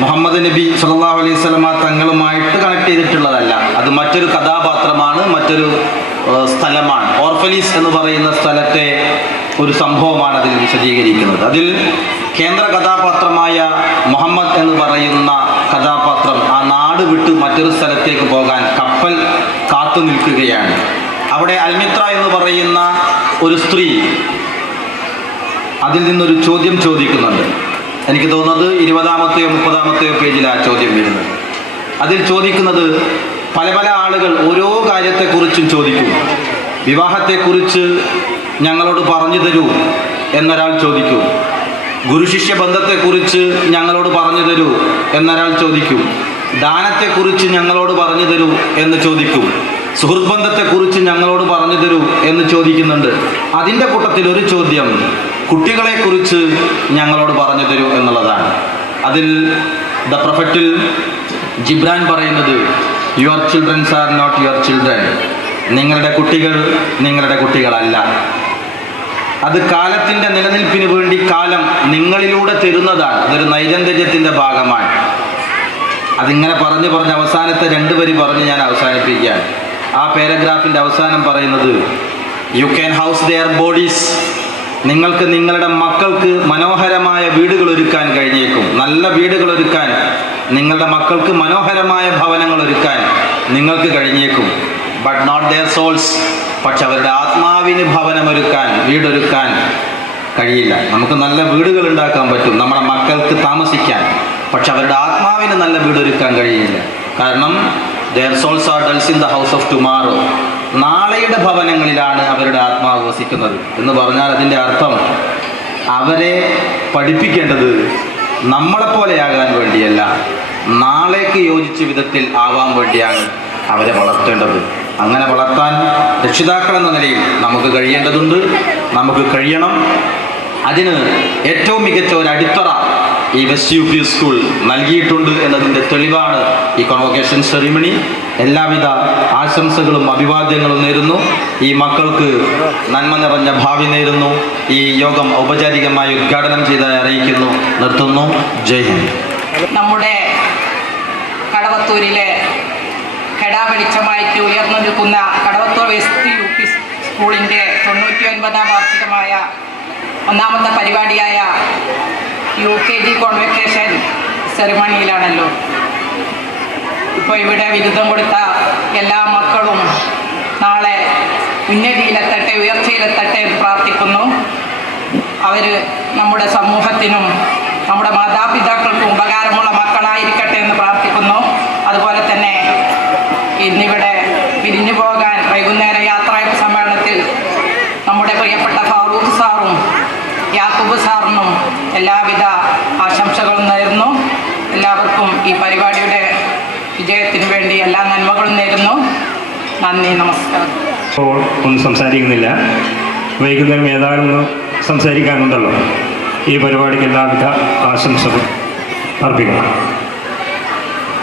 മുഹമ്മദ് നബി സല്ലല്ലാഹു അലൈഹി വസല്ലമ തങ്ങളുമായിട്ട് കണക്ട് ചെയ്തിട്ടുള്ളതല്ല. അത് മറ്റൊരു കഥാപാത്രമാണ്, മറ്റൊരു സ്ഥലമാണ്. ഓർഫലീസ് എന്ന് പറയുന്ന സ്ഥലത്തെ ഒരു സംഭവമാണ് അതിൽ വിശദീകരിക്കുന്നത്. അതിൽ കേന്ദ്ര കഥാപാത്രമായ മുഹമ്മദ് എന്ന് പറയുന്ന കഥാപാത്രം ആ നാട് വിട്ട് മറ്റൊരു സ്ഥലത്തേക്ക് പോകാൻ കപ്പൽ കാത്തു നിൽക്കുകയാണ്. അവിടെ അൽമിത്ര എന്ന് പറയുന്ന ഒരു സ്ത്രീ അതിൽ നിന്നൊരു ചോദ്യം ചോദിക്കുന്നുണ്ട്. എനിക്ക് തോന്നുന്നത് 20-ാമത്തെയോ 30-ാമത്തെയോ പേജിൽ ആ ചോദ്യം വരുന്നത്. അതിൽ ചോദിക്കുന്നത് പല പല ആളുകൾ ഓരോ കാര്യത്തെക്കുറിച്ചും ചോദിക്കും. വിവാഹത്തെക്കുറിച്ച് ഞങ്ങളോട് പറഞ്ഞു തരൂ എന്നൊരാൾ ചോദിക്കും. ഗുരുശിഷ്യ ബന്ധത്തെക്കുറിച്ച് ഞങ്ങളോട് പറഞ്ഞു തരൂ എന്നൊരാൾ ചോദിക്കും. ദാനത്തെക്കുറിച്ച് ഞങ്ങളോട് പറഞ്ഞു തരൂ എന്ന് ചോദിക്കും. സുഹൃത്ത് ബന്ധത്തെക്കുറിച്ച് ഞങ്ങളോട് പറഞ്ഞു തരൂ എന്ന് ചോദിക്കുന്നുണ്ട്. അതിൻ്റെ കൂട്ടത്തിൽ ഒരു ചോദ്യം കുട്ടികളെക്കുറിച്ച് ഞങ്ങളോട് പറഞ്ഞു തരൂ എന്നുള്ളതാണ്. അതിൽ ദ പ്രൊഫറ്റിൽ ജിബ്രാൻ പറയുന്നത് your childrens are not your children. നിങ്ങളുടെ കുട്ടികൾ നിങ്ങളുടെ കുട്ടികളല്ല. അത് കാലത്തിൻ്റെ നിലനിൽപ്പിന് വേണ്ടി കാലം നിങ്ങളിലൂടെ തരുന്നതാണ്. അതൊരു നൈരന്തര്യത്തിൻ്റെ ഭാഗമാണ്. അതിങ്ങനെ പറഞ്ഞ് അവസാനത്തെ 2 വരി പറഞ്ഞ് ഞാൻ അവസാനിപ്പിക്കുകയാണ്. ആ പാരഗ്രാഫിൻ്റെ അവസാനം പറയുന്നത് you can house their bodies. നിങ്ങൾക്ക് നിങ്ങളുടെ മക്കൾക്ക് മനോഹരമായ വീടുകൾ ഒരുക്കാൻ കഴിഞ്ഞേക്കും. നല്ല വീടുകൾ ഒരുക്കാൻ, നിങ്ങളുടെ മക്കൾക്ക് മനോഹരമായ ഭവനങ്ങൾ ഒരുക്കാൻ നിങ്ങൾക്ക് കഴിഞ്ഞേക്കും. But not their souls. പക്ഷെ അവരുടെ ആത്മാവിന് ഭവനമൊരുക്കാൻ, വീടൊരുക്കാൻ കഴിയില്ല. നമുക്ക് നല്ല വീടുകൾ ഉണ്ടാക്കാൻ പറ്റും നമ്മുടെ മക്കൾക്ക് താമസിക്കാൻ. പക്ഷെ അവരുടെ ആത്മാവിന് നല്ല വീടൊരുക്കാൻ കഴിയില്ല. കാരണം their souls are dwells in the house of tomorrow. നാളെയുടെ ഭവനങ്ങളിലാണ് അവരുടെ ആത്മാവ് വസിക്കുന്നത് എന്ന് പറഞ്ഞാൽ അതിൻ്റെ അർത്ഥം അവരെ പഠിപ്പിക്കേണ്ടത് നമ്മളെപ്പോലെയാകാൻ വേണ്ടിയല്ല, നാളേക്ക് യോജിച്ച വിധത്തിൽ ആവാൻ വേണ്ടിയാണ് അവരെ വളർത്തേണ്ടത്. അങ്ങനെ വളർത്താൻ രക്ഷിതാക്കൾ എന്ന നിലയിൽ നമുക്ക് കഴിയേണ്ടതുണ്ട്, നമുക്ക് കഴിയണം. അതിന് ഏറ്റവും മികച്ച ഒരു അടിത്തറ ഈ വെസ്റ്റ് യു പി സ്കൂൾ നൽകിയിട്ടുണ്ട് എന്നതിൻ്റെ തെളിവാണ് ഈ കോൺവൊക്കേഷൻ സെറിമണി. എല്ലാവിധ ആശംസകളും അഭിവാദ്യങ്ങളും നേരുന്നു. ഈ മക്കൾക്ക് നന്മ നിറഞ്ഞ ഭാവി നേരുന്നു. ഈ യോഗം ഔപചാരികമായി ഉദ്ഘാടനം ചെയ്തതായി അറിയിക്കുന്നു. നിർത്തുന്നു. ജയ് ഹിന്ദ്. നമ്മുടെ കടവത്തൂരിലെ കെടാവെളിച്ചമായിട്ട് ഉയർന്നു നിൽക്കുന്ന കടവത്തൂർ വെസ്റ്റ് യു പി സ്കൂളിൻ്റെ 99ാം വാർഷികമായ ഒന്നാമത്തെ പരിപാടിയായ UKG കോൺവൊക്കേഷൻ സെറിമണിയിലാണല്ലോ. ഇപ്പോൾ ഇവിടെ ബിരുദം കൊടുത്ത എല്ലാ മക്കളും നാളെ ഉന്നതിയിലെത്തട്ടെ, ഉയർച്ചയിലെത്തട്ടെ എന്ന് പ്രാർത്ഥിക്കുന്നു. അവർ നമ്മുടെ സമൂഹത്തിനും നമ്മുടെ മാതാപിതാക്കൾക്കും ഉപകാരമുള്ള മക്കളായിരിക്കട്ടെ എന്ന് പ്രാർത്ഥിക്കുന്നു. അതുപോലെ തന്നെ ഇന്നിവിടെ പിരിഞ്ഞു പോകാൻ വൈകുന്നേര യാത്രയപ്പ് സമ്മേളനത്തിൽ നമ്മുടെ പ്രിയപ്പെട്ട ഫാറൂഖ് സാറും യാക്കൂബ് സാറിനും എല്ലാവിധ ആശംസകളും നേരുന്നു. എല്ലാവർക്കും ഈ പരിപാടിയുടെ വിജയത്തിന് വേണ്ടി എല്ലാ നന്മകളും നേരുന്നു. നന്ദി, നമസ്കാരം. ഇപ്പോൾ ഒന്നും സംസാരിക്കുന്നില്ല. വൈകുന്നേരം ഏതാനും സംസാരിക്കാനുണ്ടല്ലോ. ഈ പരിപാടിക്ക് എല്ലാവിധ ആശംസകളും അർപ്പിക്കണം.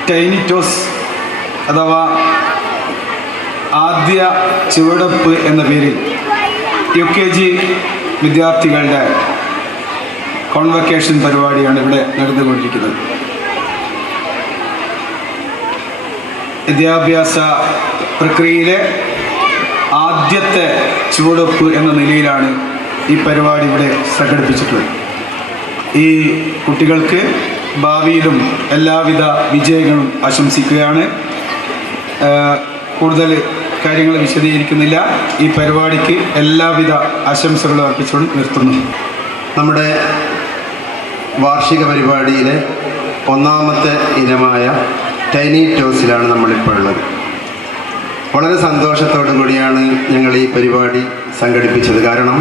ടൈനി ടോസ് അഥവാ ആദ്യ ചുവടെപ്പ് എന്ന പേരിൽ UKG വിദ്യാർത്ഥികളുടെ കോൺവൊക്കേഷൻ പരിപാടിയാണ് ഇവിടെ നടന്നുകൊണ്ടിരിക്കുന്നത്. വിദ്യാഭ്യാസ പ്രക്രിയയിലെ ആദ്യത്തെ ചുവടെപ്പ് എന്ന നിലയിലാണ് ഈ പരിപാടി ഇവിടെ സംഘടിപ്പിച്ചിട്ടുള്ളത്. ഈ കുട്ടികൾക്ക് ഭാവിയിലും എല്ലാവിധ വിജയങ്ങളും ആശംസിക്കുകയാണ്. കൂടുതൽ കാര്യങ്ങൾ വിശദീകരിക്കുന്നില്ല. ഈ പരിപാടിക്ക് എല്ലാവിധ ആശംസകളും അർപ്പിച്ചുകൊണ്ട് നിർത്തുന്നു. നമ്മുടെ വാർഷിക പരിപാടിയിലെ ഒന്നാമത്തെ ഇനമായ ടൈനി ടോസിലാണ് നമ്മളിപ്പോൾ ഉള്ളത്. വളരെ സന്തോഷത്തോടു കൂടിയാണ് ഞങ്ങൾ ഈ പരിപാടി സംഘടിപ്പിച്ചത്. കാരണം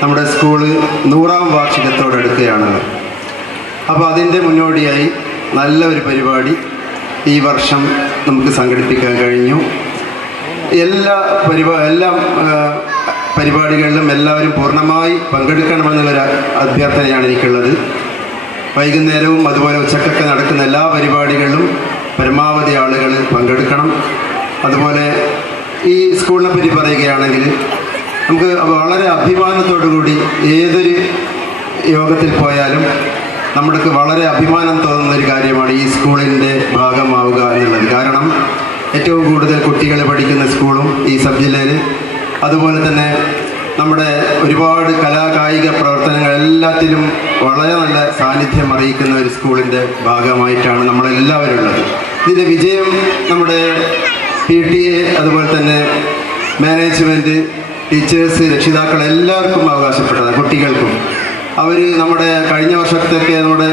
നമ്മുടെ സ്കൂള് 100ാം വാർഷികത്തോടടുക്കുകയാണല്ലോ. അപ്പോൾ അതിൻ്റെ മുന്നോടിയായി നല്ല ഒരു പരിപാടി ഈ വർഷം നമുക്ക് സംഘടിപ്പിക്കാൻ കഴിഞ്ഞു. എല്ലാ പരിപാടികളിലും എല്ലാവരും പൂർണ്ണമായി പങ്കെടുക്കണമെന്നുള്ളൊരു അഭ്യർത്ഥനയാണ് എനിക്കുള്ളത്. വൈകുന്നേരവും അതുപോലെ ഉച്ചക്കൊക്കെ നടക്കുന്ന എല്ലാ പരിപാടികളിലും പരമാവധി ആളുകൾ പങ്കെടുക്കണം. അതുപോലെ ഈ സ്കൂളിനെ പറ്റി പറയുകയാണെങ്കിൽ നമുക്ക് വളരെ അഭിമാനത്തോടു കൂടി ഏതൊരു യോഗത്തിൽ പോയാലും നമ്മൾക്ക് വളരെ അഭിമാനം തോന്നുന്ന ഒരു കാര്യമാണ് ഈ സ്കൂളിൻ്റെ ഭാഗമാവുക എന്നുള്ളത്. കാരണം ഏറ്റവും കൂടുതൽ കുട്ടികൾ പഠിക്കുന്ന സ്കൂളും ഈ സബ് ജില്ലയിൽ, അതുപോലെ തന്നെ നമ്മുടെ ഒരുപാട് കലാകായിക പ്രവർത്തനങ്ങൾ എല്ലാത്തിലും വളരെ നല്ല സാന്നിധ്യം അറിയിക്കുന്ന ഒരു സ്കൂളിൻ്റെ ഭാഗമായിട്ടാണ് നമ്മളെല്ലാവരും ഉള്ളത്. ഇതിൻ്റെ വിജയം നമ്മുടെ PTA അതുപോലെ തന്നെ മാനേജ്മെൻറ്റ്, ടീച്ചേഴ്സ്, രക്ഷിതാക്കൾ എല്ലാവർക്കും അവകാശപ്പെട്ടതാണ്. കുട്ടികൾക്കും അവർ നമ്മുടെ കഴിഞ്ഞ വർഷത്തൊക്കെ നമ്മുടെ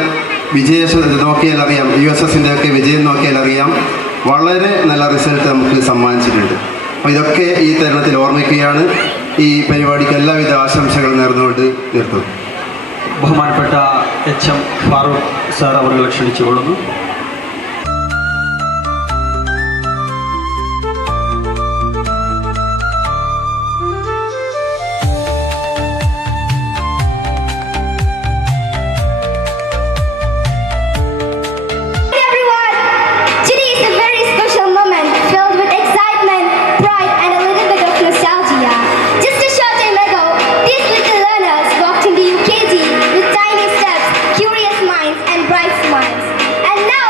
വിജയം നോക്കിയാൽ അറിയാം, USSൻ്റെ ഒക്കെ വിജയം നോക്കിയാൽ അറിയാം, വളരെ നല്ല റിസൾട്ട് നമുക്ക് സമ്മാനിച്ചിട്ടുണ്ട്. അപ്പോൾ ഇതൊക്കെ ഈ തരുണത്തിൽ ഓർമ്മിക്കുകയാണ്. ഈ പരിപാടിക്ക് എല്ലാവിധ ആശംസകളും നേർന്നുകൊണ്ട് നിർത്തുന്നു. ബഹുമാനപ്പെട്ട HM ഫാറൂഖ് സാർ അവരെ ക്ഷണിച്ചുകൊള്ളുന്നു. Minds and bright smiles. And now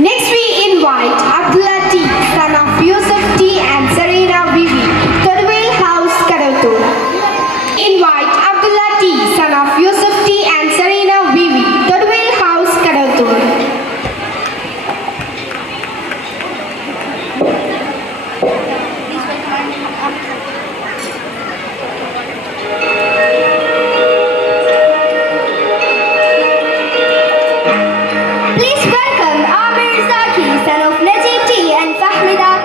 Next we invite Abdullah T, son of Yusuf T and Serena Vivi, Todwell House, Kadatur. Invite Abdullah T, son of Yusuf T and Serena Vivi, Todwell House, Kadatur. Please welcome Amir Zaki, son of Najib T and Fahmida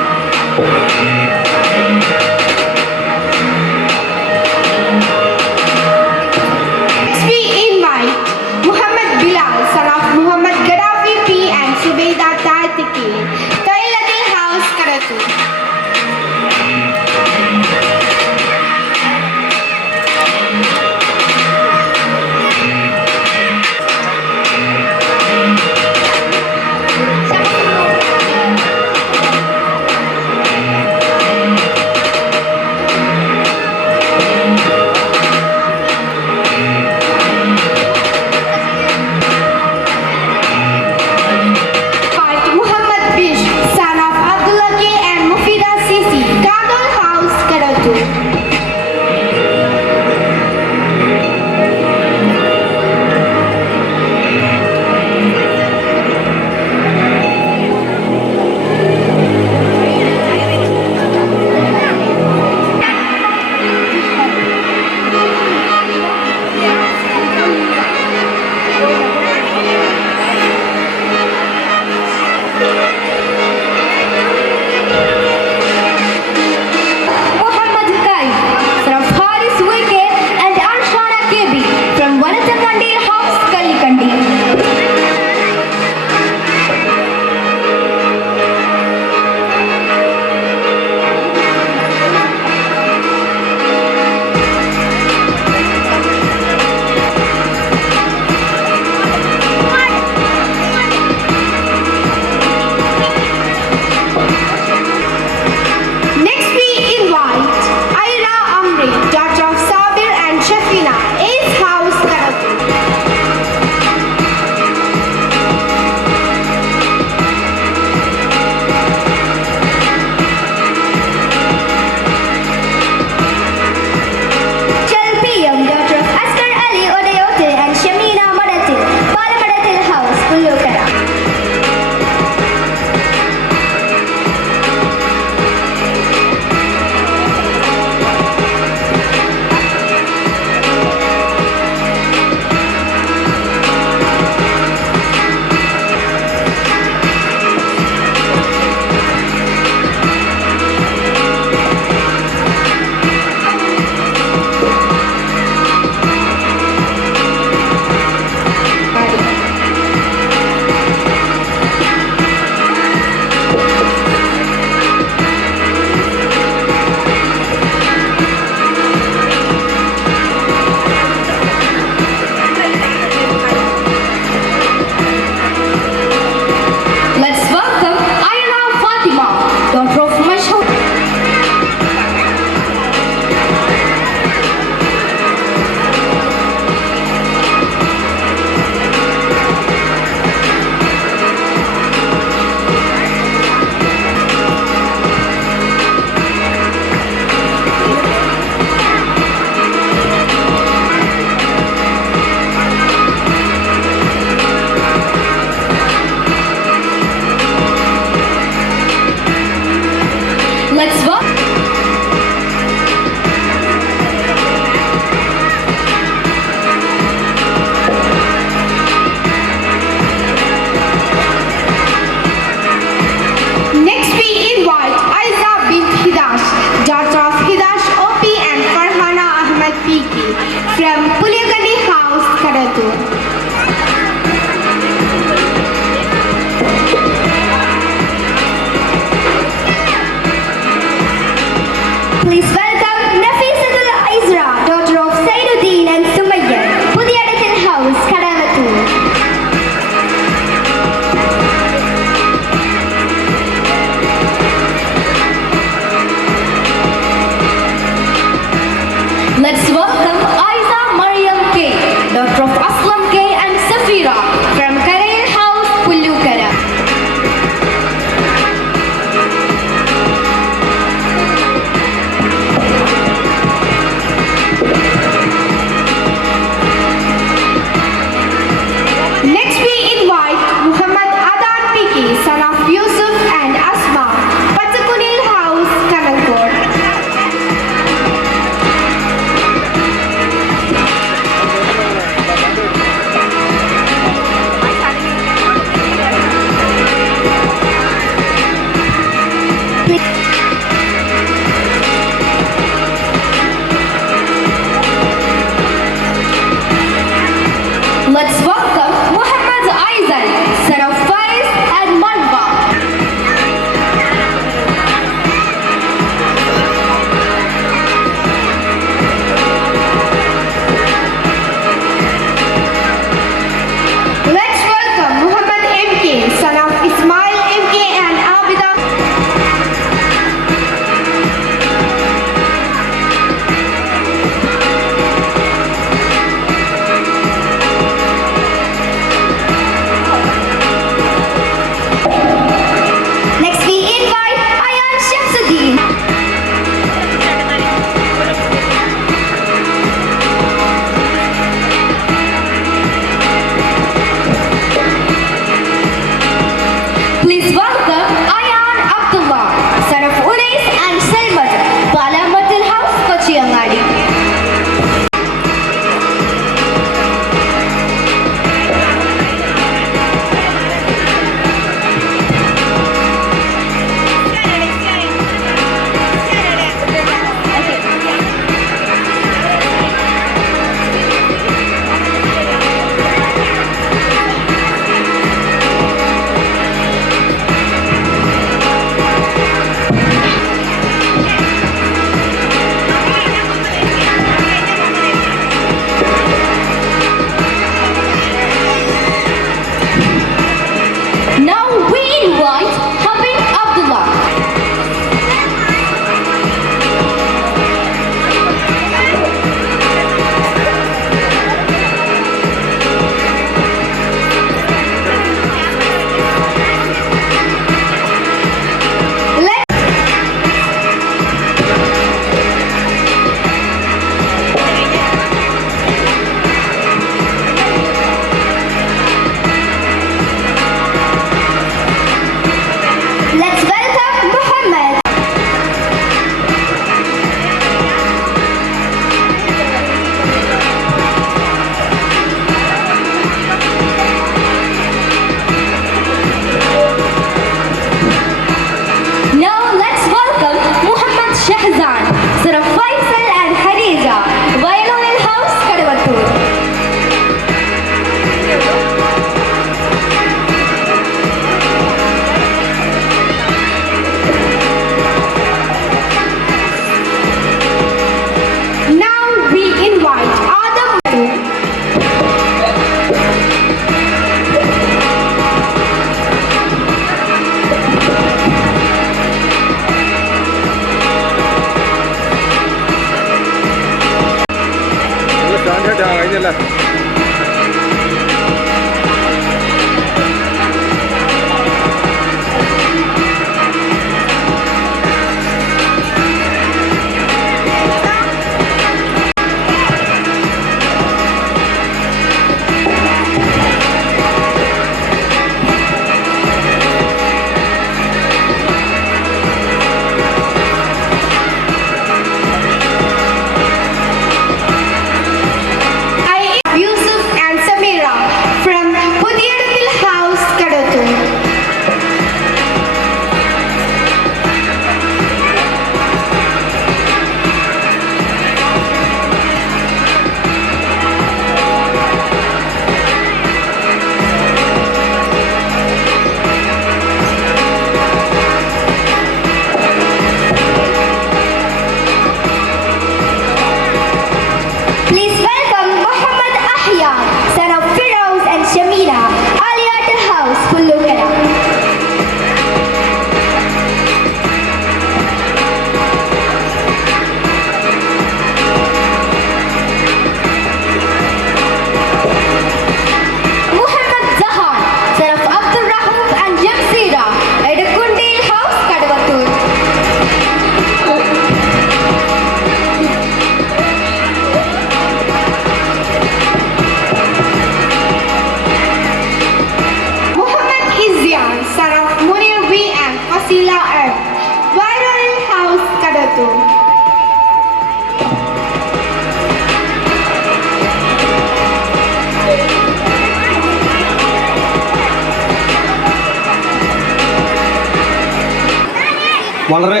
വളരെ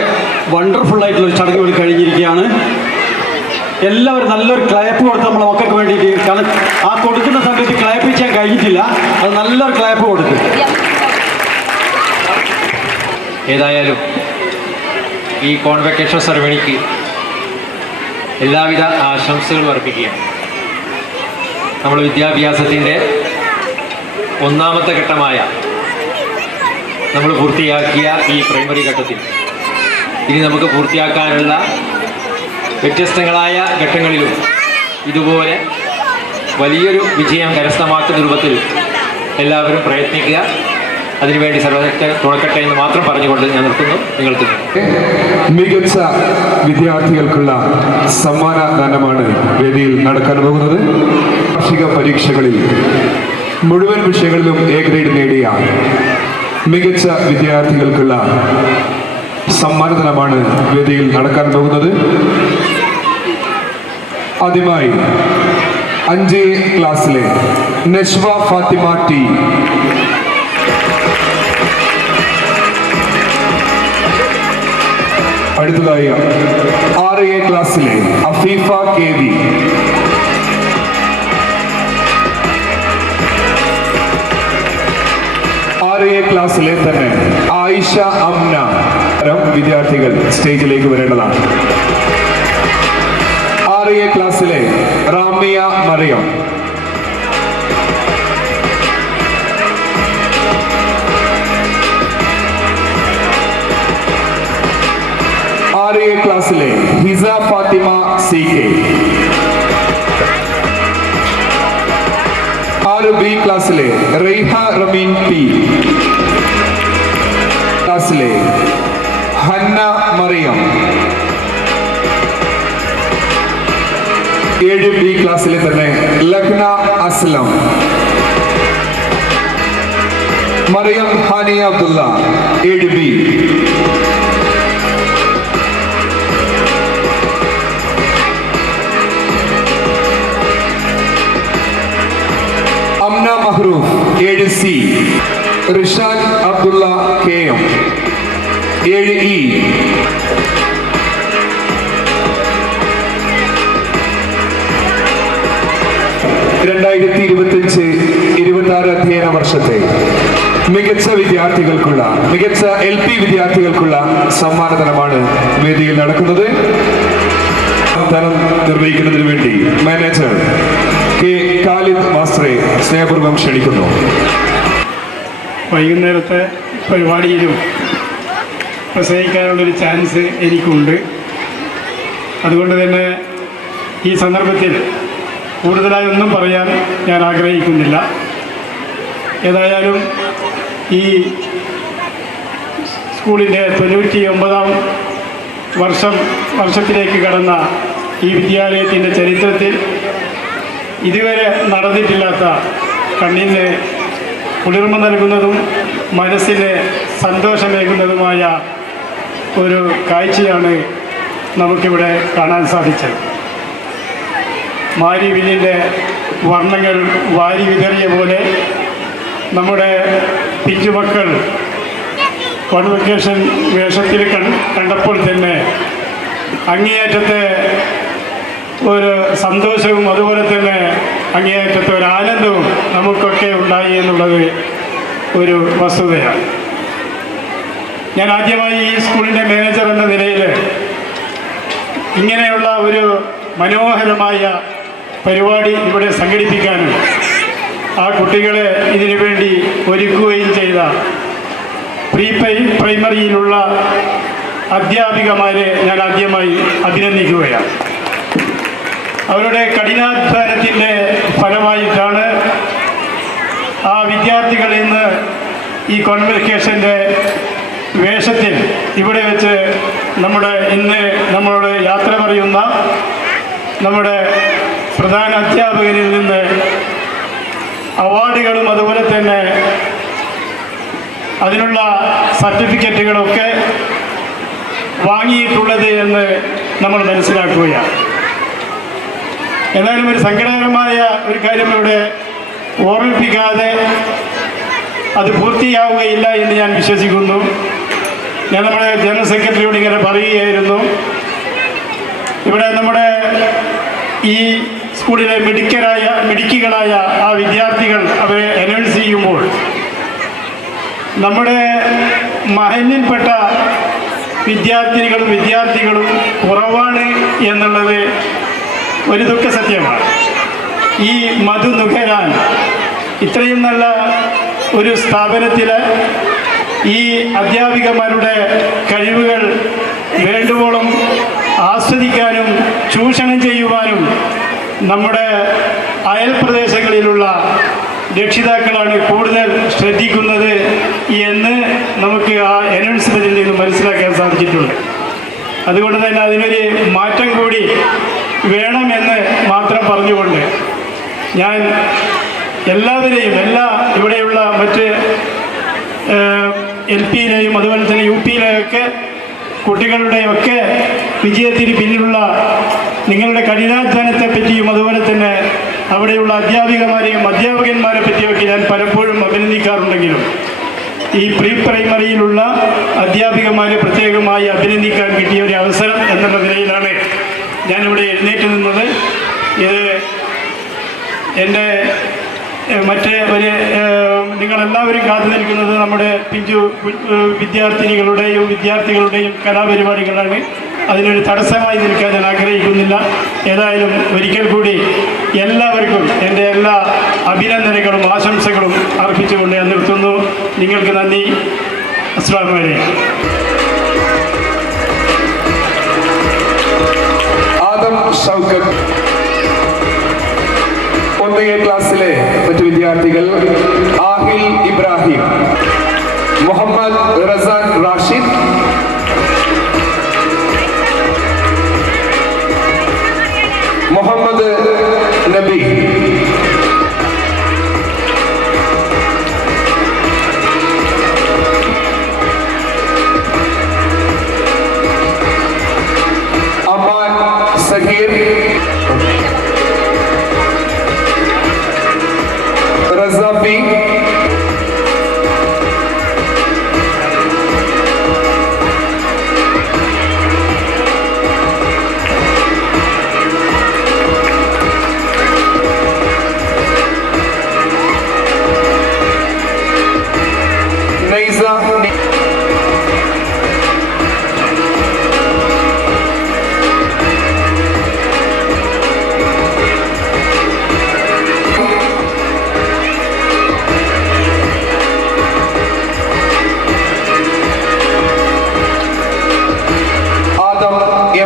വണ്ടർഫുള്ളായിട്ടുള്ളൊരു ചടങ്ങ് ഇവിടെ കഴിഞ്ഞിരിക്കുകയാണ്. എല്ലാവരും നല്ലൊരു clap കൊടുത്ത് നമ്മളെ മക്കൾക്ക് വേണ്ടിയിട്ട്, കാരണം ആ കൊടുക്കുന്ന സമയത്ത് ക്ലാപ്പ് ചെയ്യാൻ കഴിഞ്ഞിട്ടില്ല, അത് നല്ലൊരു ക്ലാപ്പ് കൊടുക്കും. ഏതായാലും ഈ കോൺവെക്കേഷൻ സെറമണിക്ക് എല്ലാവിധ ആശംസകളും അർപ്പിക്കുകയാണ്. നമ്മൾ വിദ്യാഭ്യാസത്തിൻ്റെ ഒന്നാമത്തെ ഘട്ടമായ നമ്മൾ പൂർത്തിയാക്കിയ ഈ പ്രൈമറി ഘട്ടത്തിൽ ഇനി നമുക്ക് പൂർത്തിയാക്കാനുള്ള വ്യത്യസ്തങ്ങളായ ഘട്ടങ്ങളിലും ഇതുപോലെ വലിയൊരു വിജയം കരസ്ഥമാക്കുന്ന രൂപത്തിൽ എല്ലാവരും പ്രയത്നിക്കുക. അതിനുവേണ്ടി സർവശക്തൻ തുണക്കട്ടെ എന്ന് മാത്രം പറഞ്ഞുകൊണ്ട് ഞാൻ നിർത്തുന്നു. നിങ്ങൾക്ക് മികച്ച വിദ്യാർത്ഥികൾക്കുള്ള സമ്മാനദാനമാണ് വേദിയിൽ നടക്കാൻ പോകുന്നത്. വാർഷിക പരീക്ഷകളിൽ മുഴുവൻ വിഷയങ്ങളിലും എ ഗ്രേഡ് നേടിയ മികച്ച വിദ്യാർത്ഥികൾക്കുള്ള സമ്മാനദാനമാണ് വേദിയിൽ നടക്കാൻ പോകുന്നത്. ആദ്യമായി 5 ക്ലാസ്സിലെ നഷ്വ ഫാത്തിമ ടി, അടുത്തതായി 6 ക്ലാസ്സിലെ അഫീഫ കെ വി, 6 ക്ലാസ്സിലെ തന്നെ ആയിഷ അംന വിദ്യാർത്ഥികൾ സ്റ്റേജിലേക്ക് വരേണ്ടതാണ്. 6 ക്ലാസ്സിലെ റാമിയ മറിയം, 6 ക്ലാസ്സിലെ Hiza Fathima C K, 6B ക്ലാസ്സിലെ റൈഹ റമീൻ പി, ക്ലാസ്സിലെ ഹന്ന മറിയം, 7B ക്ലാസ്സിലെ തന്നെ ലഗ്ന Aslam, Mariyam ഹാനിയ Abdulla 7B, Amna Mahroof 7C, Rishan Abdulla KM 7E, 2025-26 അധ്യയന വർഷത്തെ മികച്ച വിദ്യാർത്ഥികൾക്കുള്ള, മികച്ച LP വിദ്യാർത്ഥികൾക്കുള്ള സമ്മാനദാനമാണ് വേദിയിൽ നടക്കുന്നത്. ധനം നിർവഹിക്കുന്നതിന് വേണ്ടി മാനേജർ കെ ഖാലിദ് മാസ്റ്ററെ സ്നേഹപൂർവ്വം ക്ഷണിക്കുന്നു. വൈകുന്നേരത്തെ പരിപാടിയിലും പ്രസംഗിക്കാനുള്ളൊരു ചാൻസ് എനിക്കുണ്ട്. അതുകൊണ്ട് തന്നെ ഈ സന്ദർഭത്തിൽ കൂടുതലായി ഒന്നും പറയാൻ ഞാൻ ആഗ്രഹിക്കുന്നില്ല. ഏതായാലും ഈ സ്കൂളിൻ്റെ 99ാം വർഷത്തിലേക്ക് കടന്ന ഈ വിദ്യാലയത്തിൻ്റെ ചരിത്രത്തിൽ ഇതുവരെ നടന്നിട്ടില്ലാത്ത, കണ്ണിന് കുളിർമ നൽകുന്നതും മനസ്സിന് സന്തോഷമേകുന്നതുമായ ഒരു കാഴ്ചയാണ് നമുക്കിവിടെ കാണാൻ സാധിച്ചത്. മാരിവില്ലിൻ്റെ വർണ്ണങ്ങൾ വാരി വിതറിയ പോലെ നമ്മുടെ പിഞ്ചുമക്കൾ കോൺവെക്കേഷൻ വേഷത്തിൽ കണ്ടപ്പോൾ തന്നെ അങ്ങേയറ്റത്തെ ഒരു സന്തോഷവും അതുപോലെ തന്നെ അങ്ങേയറ്റത്തെ ഒരു ആനന്ദവും നമുക്കൊക്കെ ഉണ്ടായി എന്നുള്ളത് ഒരു വസ്തുതയാണ്. ഞാൻ ആദ്യമായി ഈ സ്കൂളിൻ്റെ മാനേജർ എന്ന നിലയിൽ ഇങ്ങനെയുള്ള ഒരു മനോഹരമായ പരിപാടി ഇവിടെ സംഘടിപ്പിക്കാനും ആ കുട്ടികളെ ഇതിനു വേണ്ടി ഒരുക്കുകയും ചെയ്ത പ്രൈമറിയിലുള്ള അധ്യാപികമാരെ ഞാൻ ആദ്യമായി അഭിനന്ദിക്കുകയാണ്. അവരുടെ കഠിനാധ്വാനത്തിൻ്റെ ഫലമായിട്ടാണ് ആ വിദ്യാർത്ഥികൾ ഇന്ന് ഈ കോൺവെക്കേഷൻ്റെ വേഷത്തിൽ ഇവിടെ വെച്ച് ഇന്ന് നമ്മളോട് യാത്ര പറയുന്ന നമ്മുടെ പ്രധാന അധ്യാപകരിൽ നിന്ന് അവാർഡുകളും അതുപോലെ തന്നെ അതിനുള്ള സർട്ടിഫിക്കറ്റുകളൊക്കെ വാങ്ങിയിട്ടുള്ളത് എന്ന് നമ്മൾ മനസ്സിലാക്കുകയാണ്. എന്നാലും ഒരു സങ്കടകരമായ ഒരു കാര്യം ഇവിടെ ഓർമ്മിപ്പിക്കാതെ അത് പൂർത്തിയാവുകയില്ല എന്ന് ഞാൻ വിശ്വസിക്കുന്നു. ഞാൻ നമ്മുടെ ജനറൽ സെക്രട്ടറിയോട് ഇങ്ങനെ പറയുകയായിരുന്നു, ഇവിടെ നമ്മുടെ ഈ സ്കൂളിലെ മിടുക്കികളായ ആ വിദ്യാർത്ഥികൾ അവരെ അനൗൺസ് ചെയ്യുമ്പോൾ നമ്മുടെ മഹലിൽപ്പെട്ട വിദ്യാർത്ഥികളും കുറവാണ് എന്നുള്ളത് ഒരു ദുഃഖസത്യമാണ്. ഈ മധു നുകരാൻ ഇത്രയും നല്ല ഒരു സ്ഥാപനത്തിൽ ഈ അധ്യാപികമാരുടെ കഴിവുകൾ വേണ്ടുവോളം ആസ്വദിക്കാനും ചൂഷണം ചെയ്യുവാനും നമ്മുടെ അയൽ പ്രദേശങ്ങളിലുള്ള രക്ഷിതാക്കളാണ് കൂടുതൽ ശ്രദ്ധിക്കുന്നത് എന്ന് നമുക്ക് ആ അനൗൺസ്മെൻറ്റിൽ നിന്ന് മനസ്സിലാക്കാൻ സാധിച്ചിട്ടുണ്ട്. അതുകൊണ്ട് തന്നെ അതിനൊരു മാറ്റം കൂടി വേണമെന്ന് മാത്രം പറഞ്ഞുകൊണ്ട് ഞാൻ എല്ലാവരെയും ഇവിടെയുള്ള മറ്റ് LP-യിലെയും അതുപോലെ തന്നെ UP-യിലെയൊക്കെ കുട്ടികളുടെയൊക്കെ വിജയത്തിന് പിന്നിലുള്ള നിങ്ങളുടെ കഠിനാധ്വാനത്തെ പറ്റിയും അതുപോലെ തന്നെ അവിടെയുള്ള അധ്യാപകന്മാരെ പറ്റിയൊക്കെ ഞാൻ പലപ്പോഴും അഭിനന്ദിക്കാറുണ്ടെങ്കിലും ഈ പ്രീ പ്രൈമറിയിലുള്ള അധ്യാപികമാരെ പ്രത്യേകമായി അഭിനന്ദിക്കാൻ കിട്ടിയ ഒരു അവസരം എന്നുള്ള നിലയിലാണ് ഞാനിവിടെ എഴുന്നേറ്റ് നിന്നത്. ഇത് എൻ്റെ നിങ്ങളെല്ലാവരും കാത്തു നിൽക്കുന്നത് നമ്മുടെ പിഞ്ചു വിദ്യാർത്ഥികളുടെയും കലാപരിപാടികളാണ്. അതിനൊരു തടസ്സമായി നിൽക്കാൻ ഞാൻ ആഗ്രഹിക്കുന്നില്ല. ഏതായാലും ഒരിക്കൽ കൂടി എല്ലാവർക്കും എൻ്റെ എല്ലാ അഭിനന്ദനങ്ങളും ആശംസകളും അർപ്പിച്ചുകൊണ്ട് ഞാൻ നിർത്തുന്നു. നിങ്ങൾക്ക് നന്ദി. അസ്സലാമു അലൈക്കും. ആദം ഷൗക്കത്ത് 1A ക്ലാസ്സിലെ മറ്റു വിദ്യാർത്ഥികൾ ആഹിൽ ഇബ്രാഹിം, മുഹമ്മദ് റസാൻ റാഷിദ്, മുഹമ്മദ് നബി, Aman Zaheer, റസാബി, നൈസ, Adam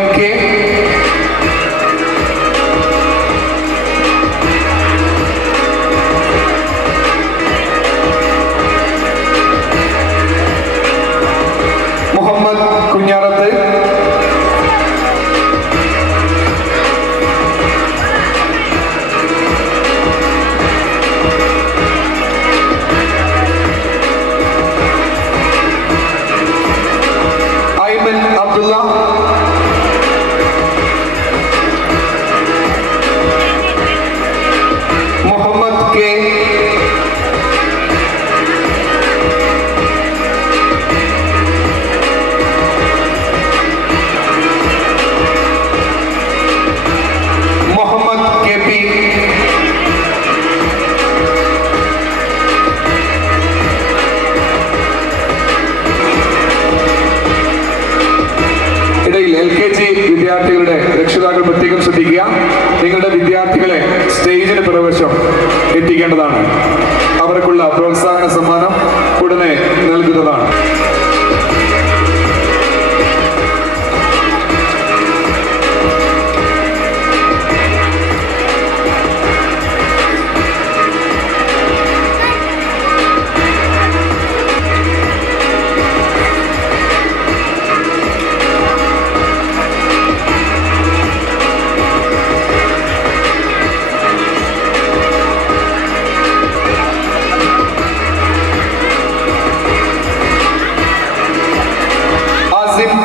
MK, Muhammad കുഞ്ഞാറത്ത്, Ayman Abdulla, Muhammad K, Muhammad KP, ഇടയിൽ LKG വിദ്യാർത്ഥികളുടെ രക്ഷിതാക്കൾ പ്രത്യേകം ശ്രദ്ധിക്കുക. നിങ്ങളുടെ വിദ്യാർത്ഥികളെ സ്റ്റേജിന് പുറവശം എത്തിക്കേണ്ടതാണ്. അവർക്കുള്ള പ്രോത്സാഹന സമ്മാനം ഉടനെ നൽകുന്നതാണ്.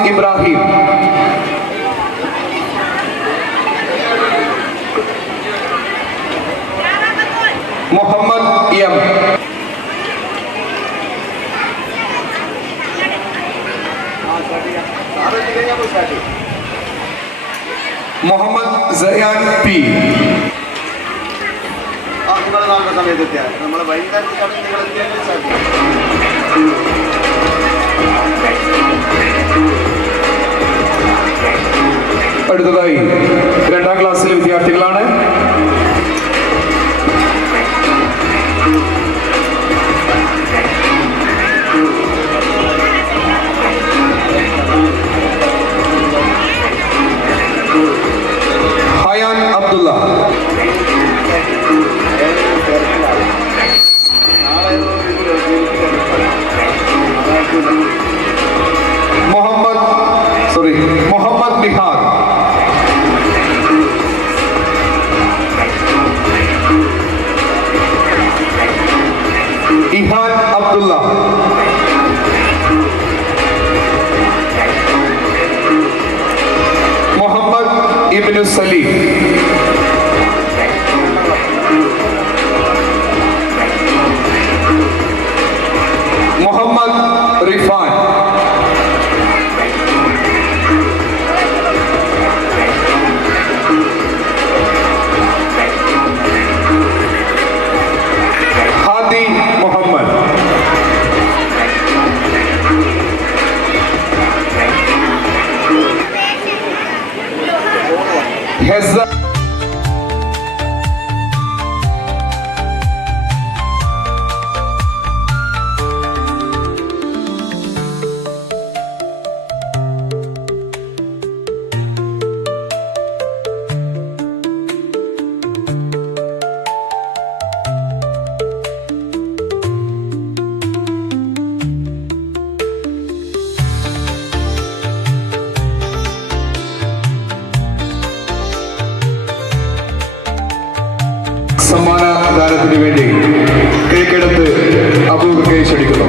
Ibrahim, Muhammad M, Muhammad Sayan P. നമ്മൾ വൈകുന്നേരത്തെ അടുത്തതായി 2ാം ക്ലാസ്സിലെ വിദ്യാർത്ഥികളാണ്. ഹയാൻ അബ്ദുള്ള. മുഹമ്മദ് നിഹാർ. ഇഹാൻ അബ്ദുള്ള. മുഹമ്മദ് ഇബ്നു സലീം. മുഹമ്മദ് റിഫാൻ. ഹാദി മുഹമ്മദ്. ഹെസ. സമ്മാനദാനത്തിന് വേണ്ടി കിഴക്കെടുത്ത് അപൂർവ ക്ഷണിക്കുന്നു.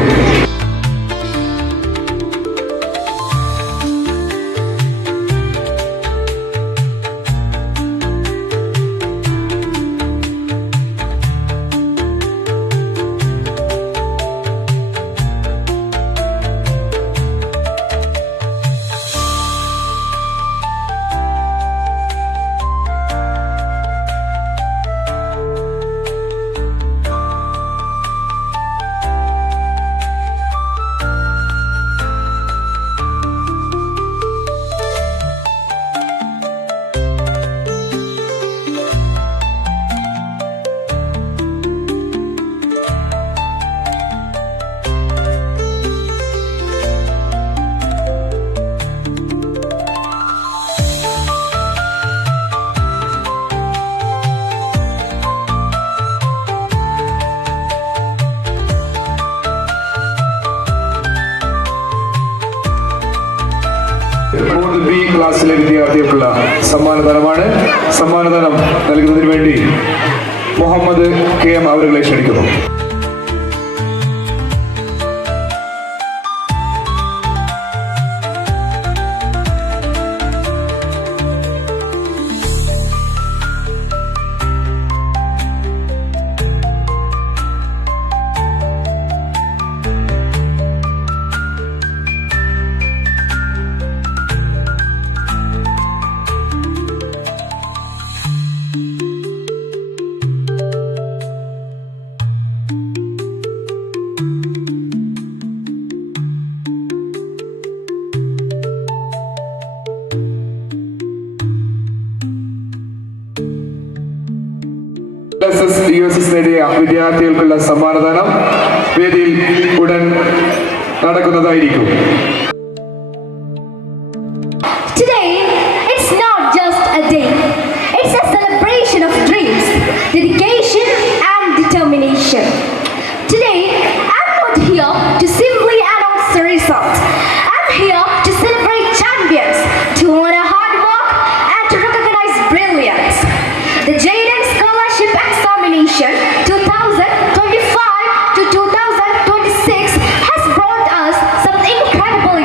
ബി ക്ലാസ്സിലെ വിദ്യാർത്ഥികൾക്കുള്ള സമ്മാനദാനമാണ്. സമ്മാനദാനം നൽകുന്നതിന് വേണ്ടി മുഹമ്മദ് KM അവരെ ക്ഷണിക്കുന്നു. USS നേടിയ വിദ്യാർത്ഥികൾക്കുള്ള സമ്മാനദാനം വേദിയിൽ ഉടൻ നടക്കുന്നതായിരിക്കും. Today, it's not just a day. It's a celebration of dreams, dedication and determination. Today, I'm not here to simply announce the results. I'm here to celebrate champions, to honor hard work and to recognize brilliance. The Jaden Scholarship Examination 2025 to 2026 has brought us some incredible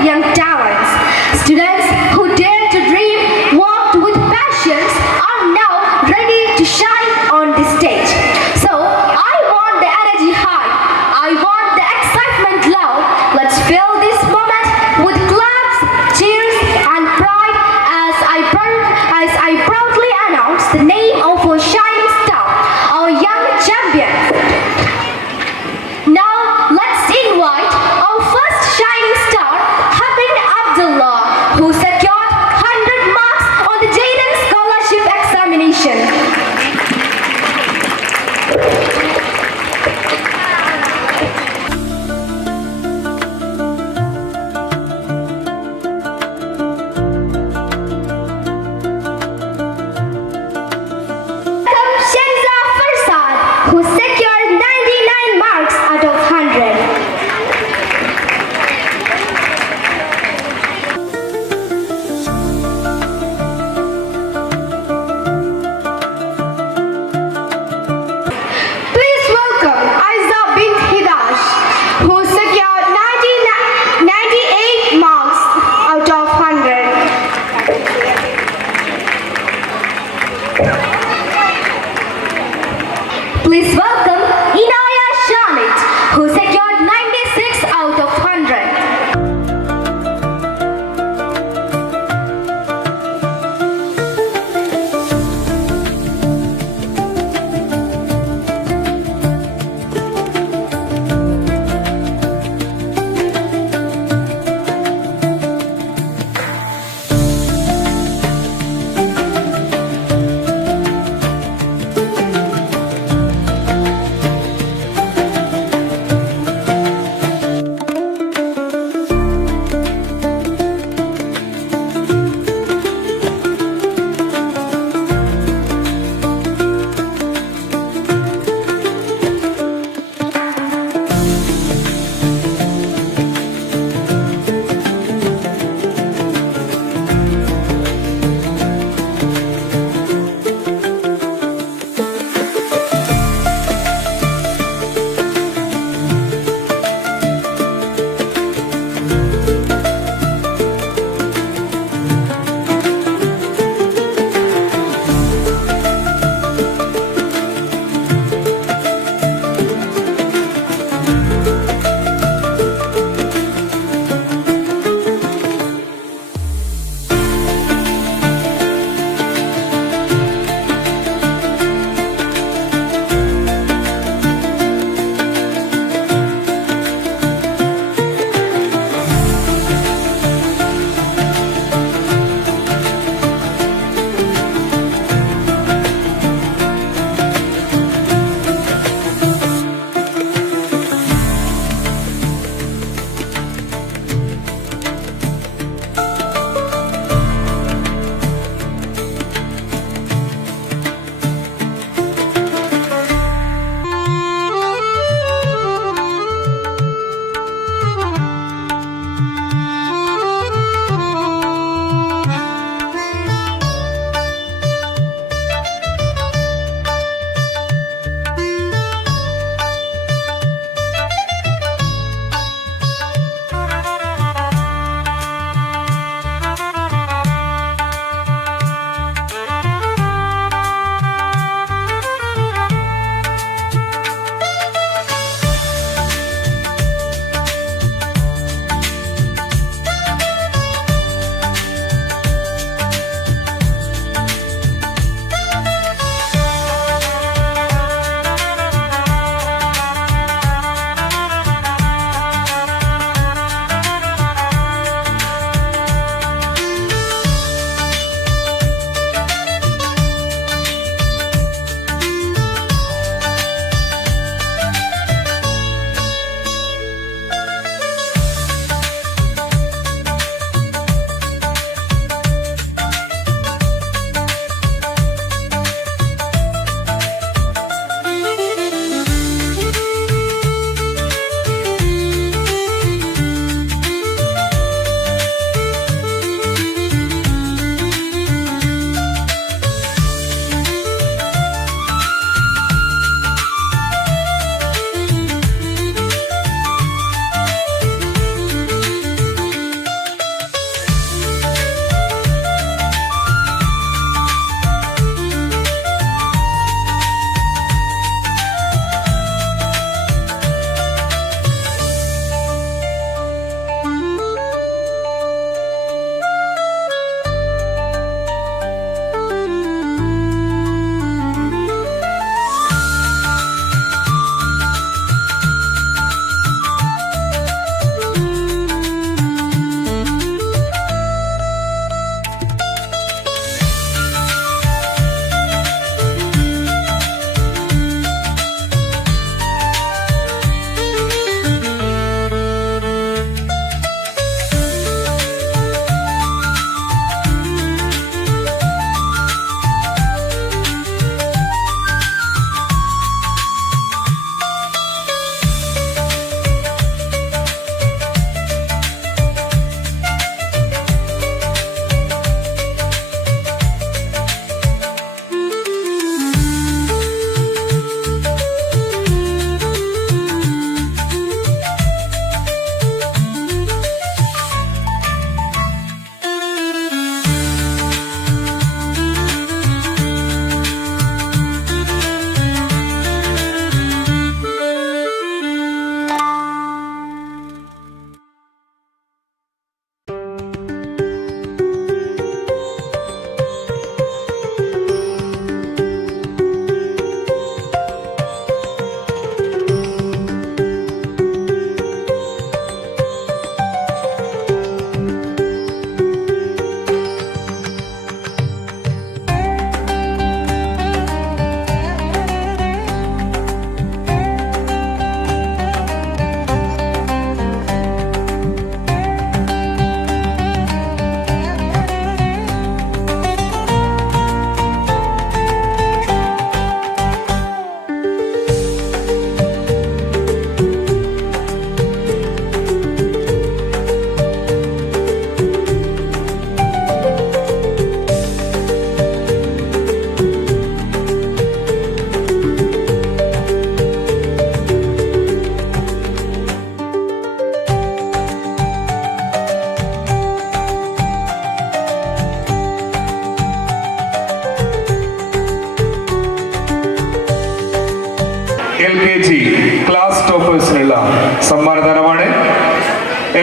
സമ്മാനദാനമാണ്.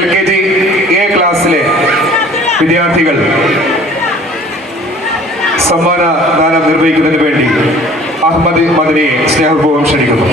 LKG A ക്ലാസ്സിലെ വിദ്യാർത്ഥികൾ സമ്മാനദാനം നിർവഹിക്കുന്നതിന് വേണ്ടി അഹമ്മദ് മദനിയെ സ്നേഹപൂർവ്വം ക്ഷണിക്കുന്നു.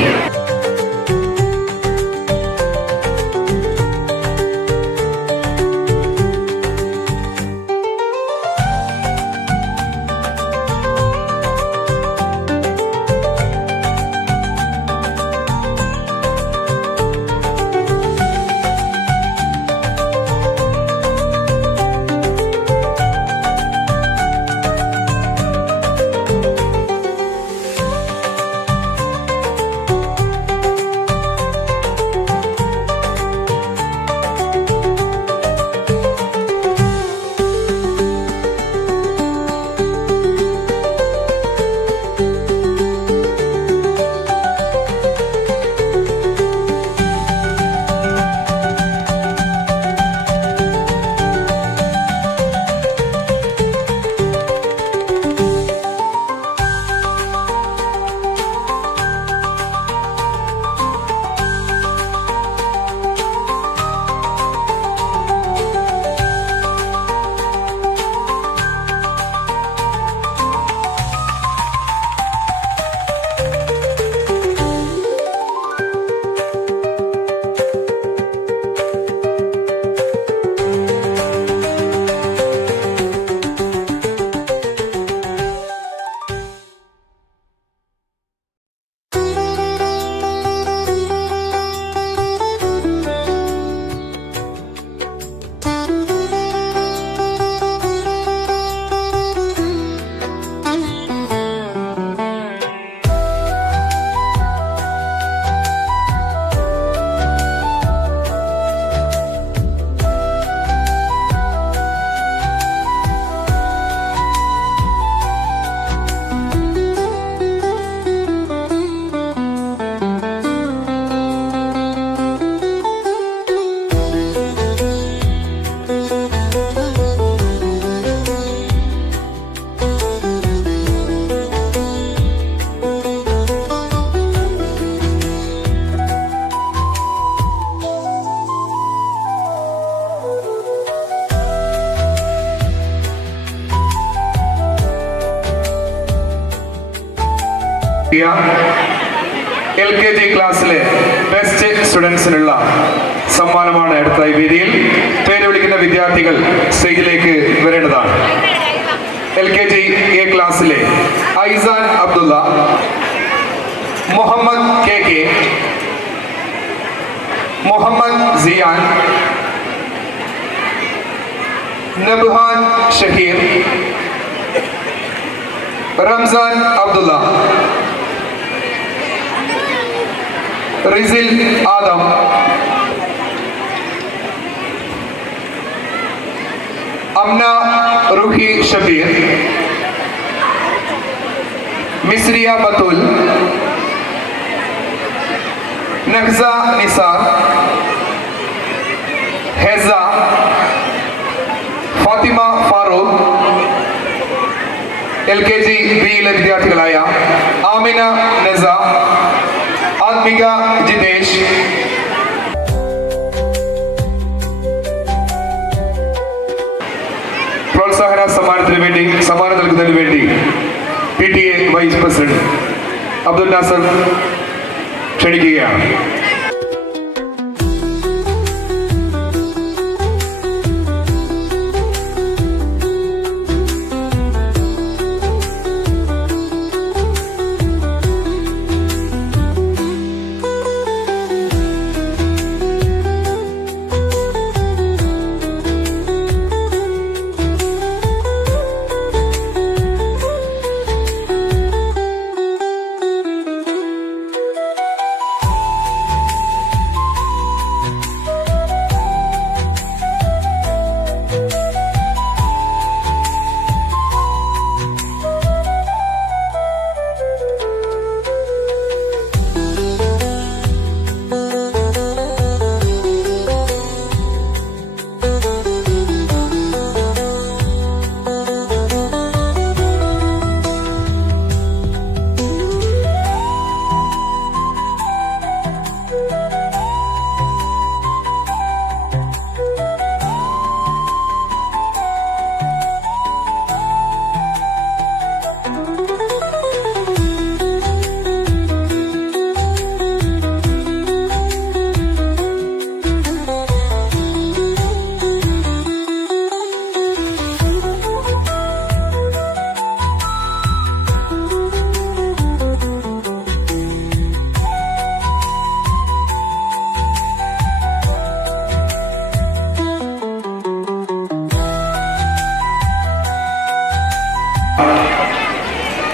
LKG ക്ലാസ്സിലെ best സ്റ്റുഡൻസിനുള്ള സമ്മാനമാണ് അടുത്ത ഈ വേദിയിൽ. പേര് വിളിക്കുന്ന വിദ്യാർത്ഥികൾ സ്റ്റേജിലേക്ക് വരേണ്ടതാണ്. LKG A ക്ലാസ്സിലെ ഐസാൻ അബ്ദുള്ള, മുഹമ്മദ് KK, മുഹമ്മദ് സിയാൻ, നബ്ഹാൻ ഷഹീർ, റംസാൻ അബ്ദുള്ള, റിസിൽ ആദം, അംന റുഹി ഷബീർ, മിസ്രിയ ബത്തുൽ, നഖ്സ നിസാർ, ഹെസ, ഫാത്തിമ ഫാറൂഖ്. LKG Bയിലെ വിദ്യാർത്ഥികളായ ആമിന നസ, ആത്മിക ജിതേഷ്, പ്രോത്സാഹന സമ്മാനം നൽകുന്നതിന് വേണ്ടി PTA vice president Abdul Nasser ക്ഷണിക്കുകയാണ്.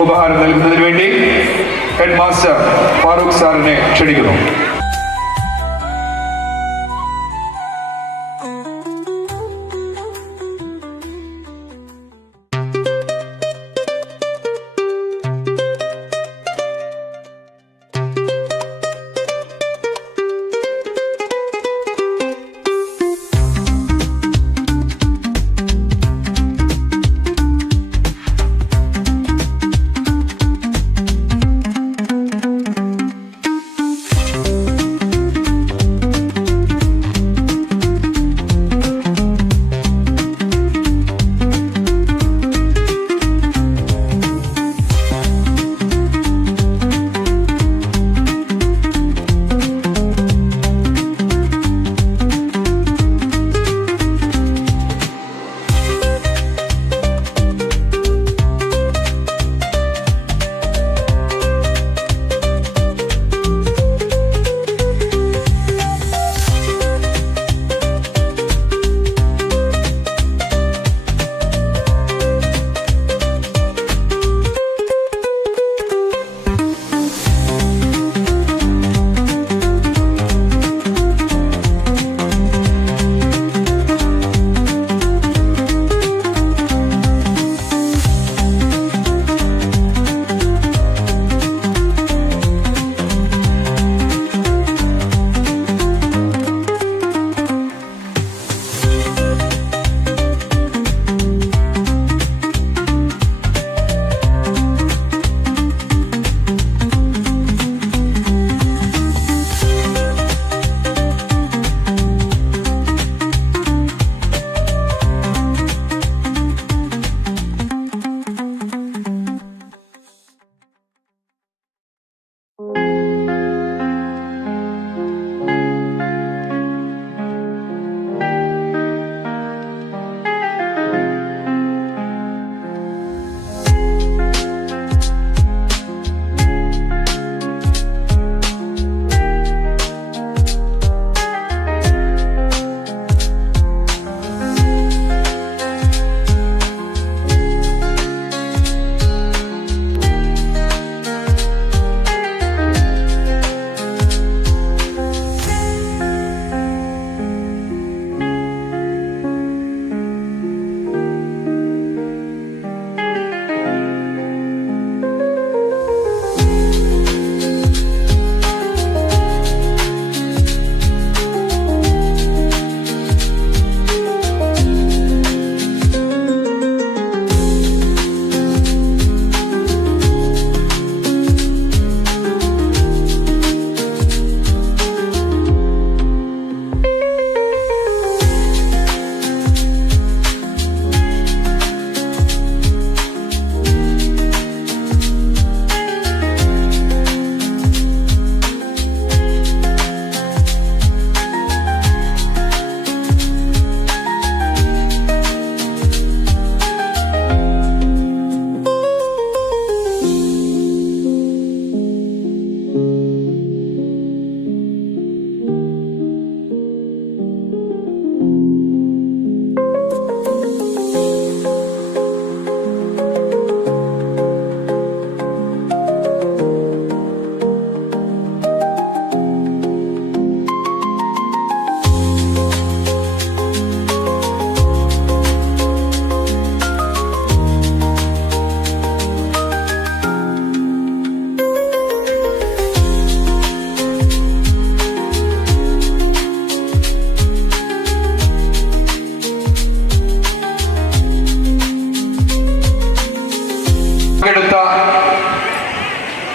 ഉപഹാരം നൽകുന്നതിന് വേണ്ടി ഹെഡ് മാസ്റ്റർ ഫാറൂഖ് സാറിനെ ക്ഷണിക്കുന്നു.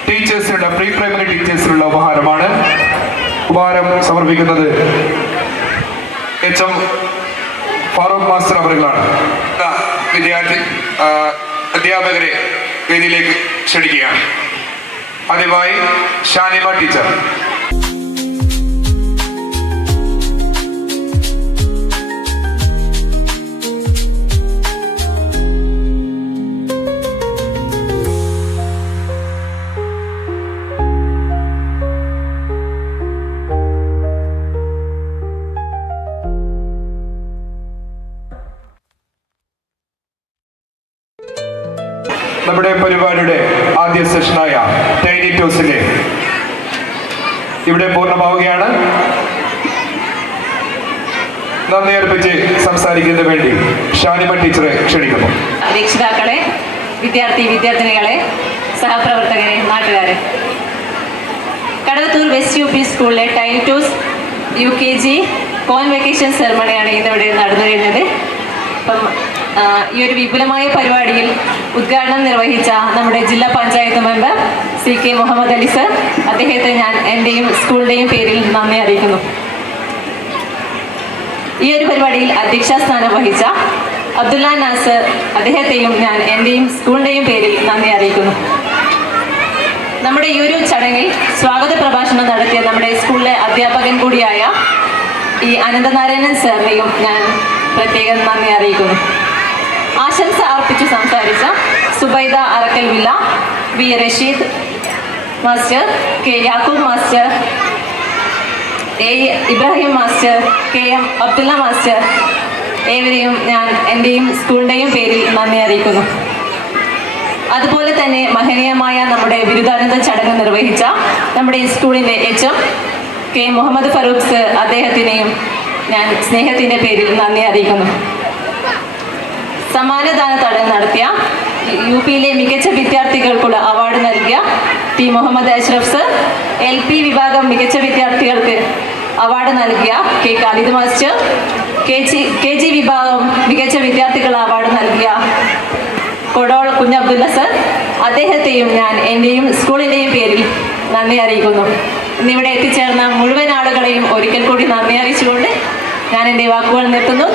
ടീച്ചേഴ്സിനുള്ള പ്രീ പ്രൈമറി ടീച്ചേഴ്സിനുള്ള ഉപഹാരമാണ്. ഉപഹാരം സമർപ്പിക്കുന്നത് എച്ച്.എം. ഫാറൂഖ് മാസ്റ്റർ അവരുകളാണ്. അധ്യാപകരെ വേദിയിലേക്ക് ക്ഷണിക്കുകയാണ്. ആദ്യമായി ഷാനിമ ടീച്ചർ. നമ്മുടെ പരിപാടിയുടെ ആദ്യ സെഷനായ ടൈനി ടോസിലെ ഇവിടെ പൂർണ്ണമാവുകയാണ്. നന്ദി അർപ്പിച്ച് സംസാരിക്കുന്നതിന് വേണ്ടി ഷാനിമ ടീച്ചറെ ക്ഷണിക്കുന്നു. രക്ഷിതാക്കളെ, വിദ്യാർത്ഥിനികളെ, സഹപ്രവർത്തകരെ, നാട്ടുകാരെ, കടവത്തൂർ വെസ്റ്റ് യു പി സ്കൂളിലെ ടൈനി ടോസ് UKG കോൺവെക്കേഷൻ സെറമണിയാണ് ഇന്നിവിടെ നടന്നു കഴിഞ്ഞത്. അപ്പം ഈ ഒരു വിപുലമായ പരിപാടിയിൽ ഉദ്ഘാടനം നിർവഹിച്ച നമ്മുടെ ജില്ലാ panchayat member CK Muhammad Ali sir, അദ്ദേഹത്തെ ഞാൻ എൻ്റെയും സ്കൂളിൻ്റെയും പേരിൽ നന്ദി അറിയിക്കുന്നു. ഈ ഒരു പരിപാടിയിൽ അധ്യക്ഷസ്ഥാനം വഹിച്ച അബ്ദുല്ല നാസർ, അദ്ദേഹത്തെയും ഞാൻ എൻ്റെയും സ്കൂളിൻ്റെയും പേരിൽ നന്ദി അറിയിക്കുന്നു. നമ്മുടെ ഈ ഒരു ചടങ്ങിൽ സ്വാഗത പ്രഭാഷണം നടത്തിയ നമ്മുടെ സ്കൂളിലെ അധ്യാപകൻ കൂടിയായ ഈ അനന്തനാരായണൻ സാറിനെയും ഞാൻ പ്രത്യേകം നന്ദി അറിയിക്കുന്നു. ആശംസ അർപ്പിച്ചു സംസാരിച്ച Zubaida Arakkal villa, B. Rasheed master, K. Yakub master, A. Ibrahim master, KM Abdulla master, ഏവരെയും ഞാൻ എൻ്റെയും സ്കൂളിൻ്റെയും പേരിൽ നന്ദി അറിയിക്കുന്നു. അതുപോലെ തന്നെ മഹനീയമായ നമ്മുടെ ബിരുദാനന്ദ ചടങ്ങ് നിർവഹിച്ച നമ്മുടെ ഈ സ്കൂളിൻ്റെ HM K. Muhammad Farooq sir, അദ്ദേഹത്തിനെയും ഞാൻ സ്നേഹത്തിൻ്റെ പേരിൽ നന്ദി അറിയിക്കുന്നു. സമ്മാനദാന ചടങ്ങ് നടത്തിയ UP മികച്ച വിദ്യാർത്ഥികൾക്കുള്ള അവാർഡ് നൽകിയ T. Muhammad Ashraf sir, LP വിഭാഗം മികച്ച വിദ്യാർത്ഥികൾക്ക് അവാർഡ് നൽകിയ K. ഖാലിദ് മാസ്റ്റർ, KG വിഭാഗം മികച്ച വിദ്യാർത്ഥികൾ അവാർഡ് നൽകിയ കൊടോൾ കുഞ്ഞബ്ദുല്ല സർ, അദ്ദേഹത്തെയും ഞാൻ എൻ്റെയും സ്കൂളിൻ്റെയും പേരിൽ നന്ദി അറിയിക്കുന്നു. ഇന്നിവിടെ എത്തിച്ചേർന്ന മുഴുവൻ ആളുകളെയും ഒരിക്കൽ കൂടി നന്ദി അറിയിച്ചുകൊണ്ട് ഞാൻ എൻ്റെ വാക്കുകൾ നിർത്തുന്നു.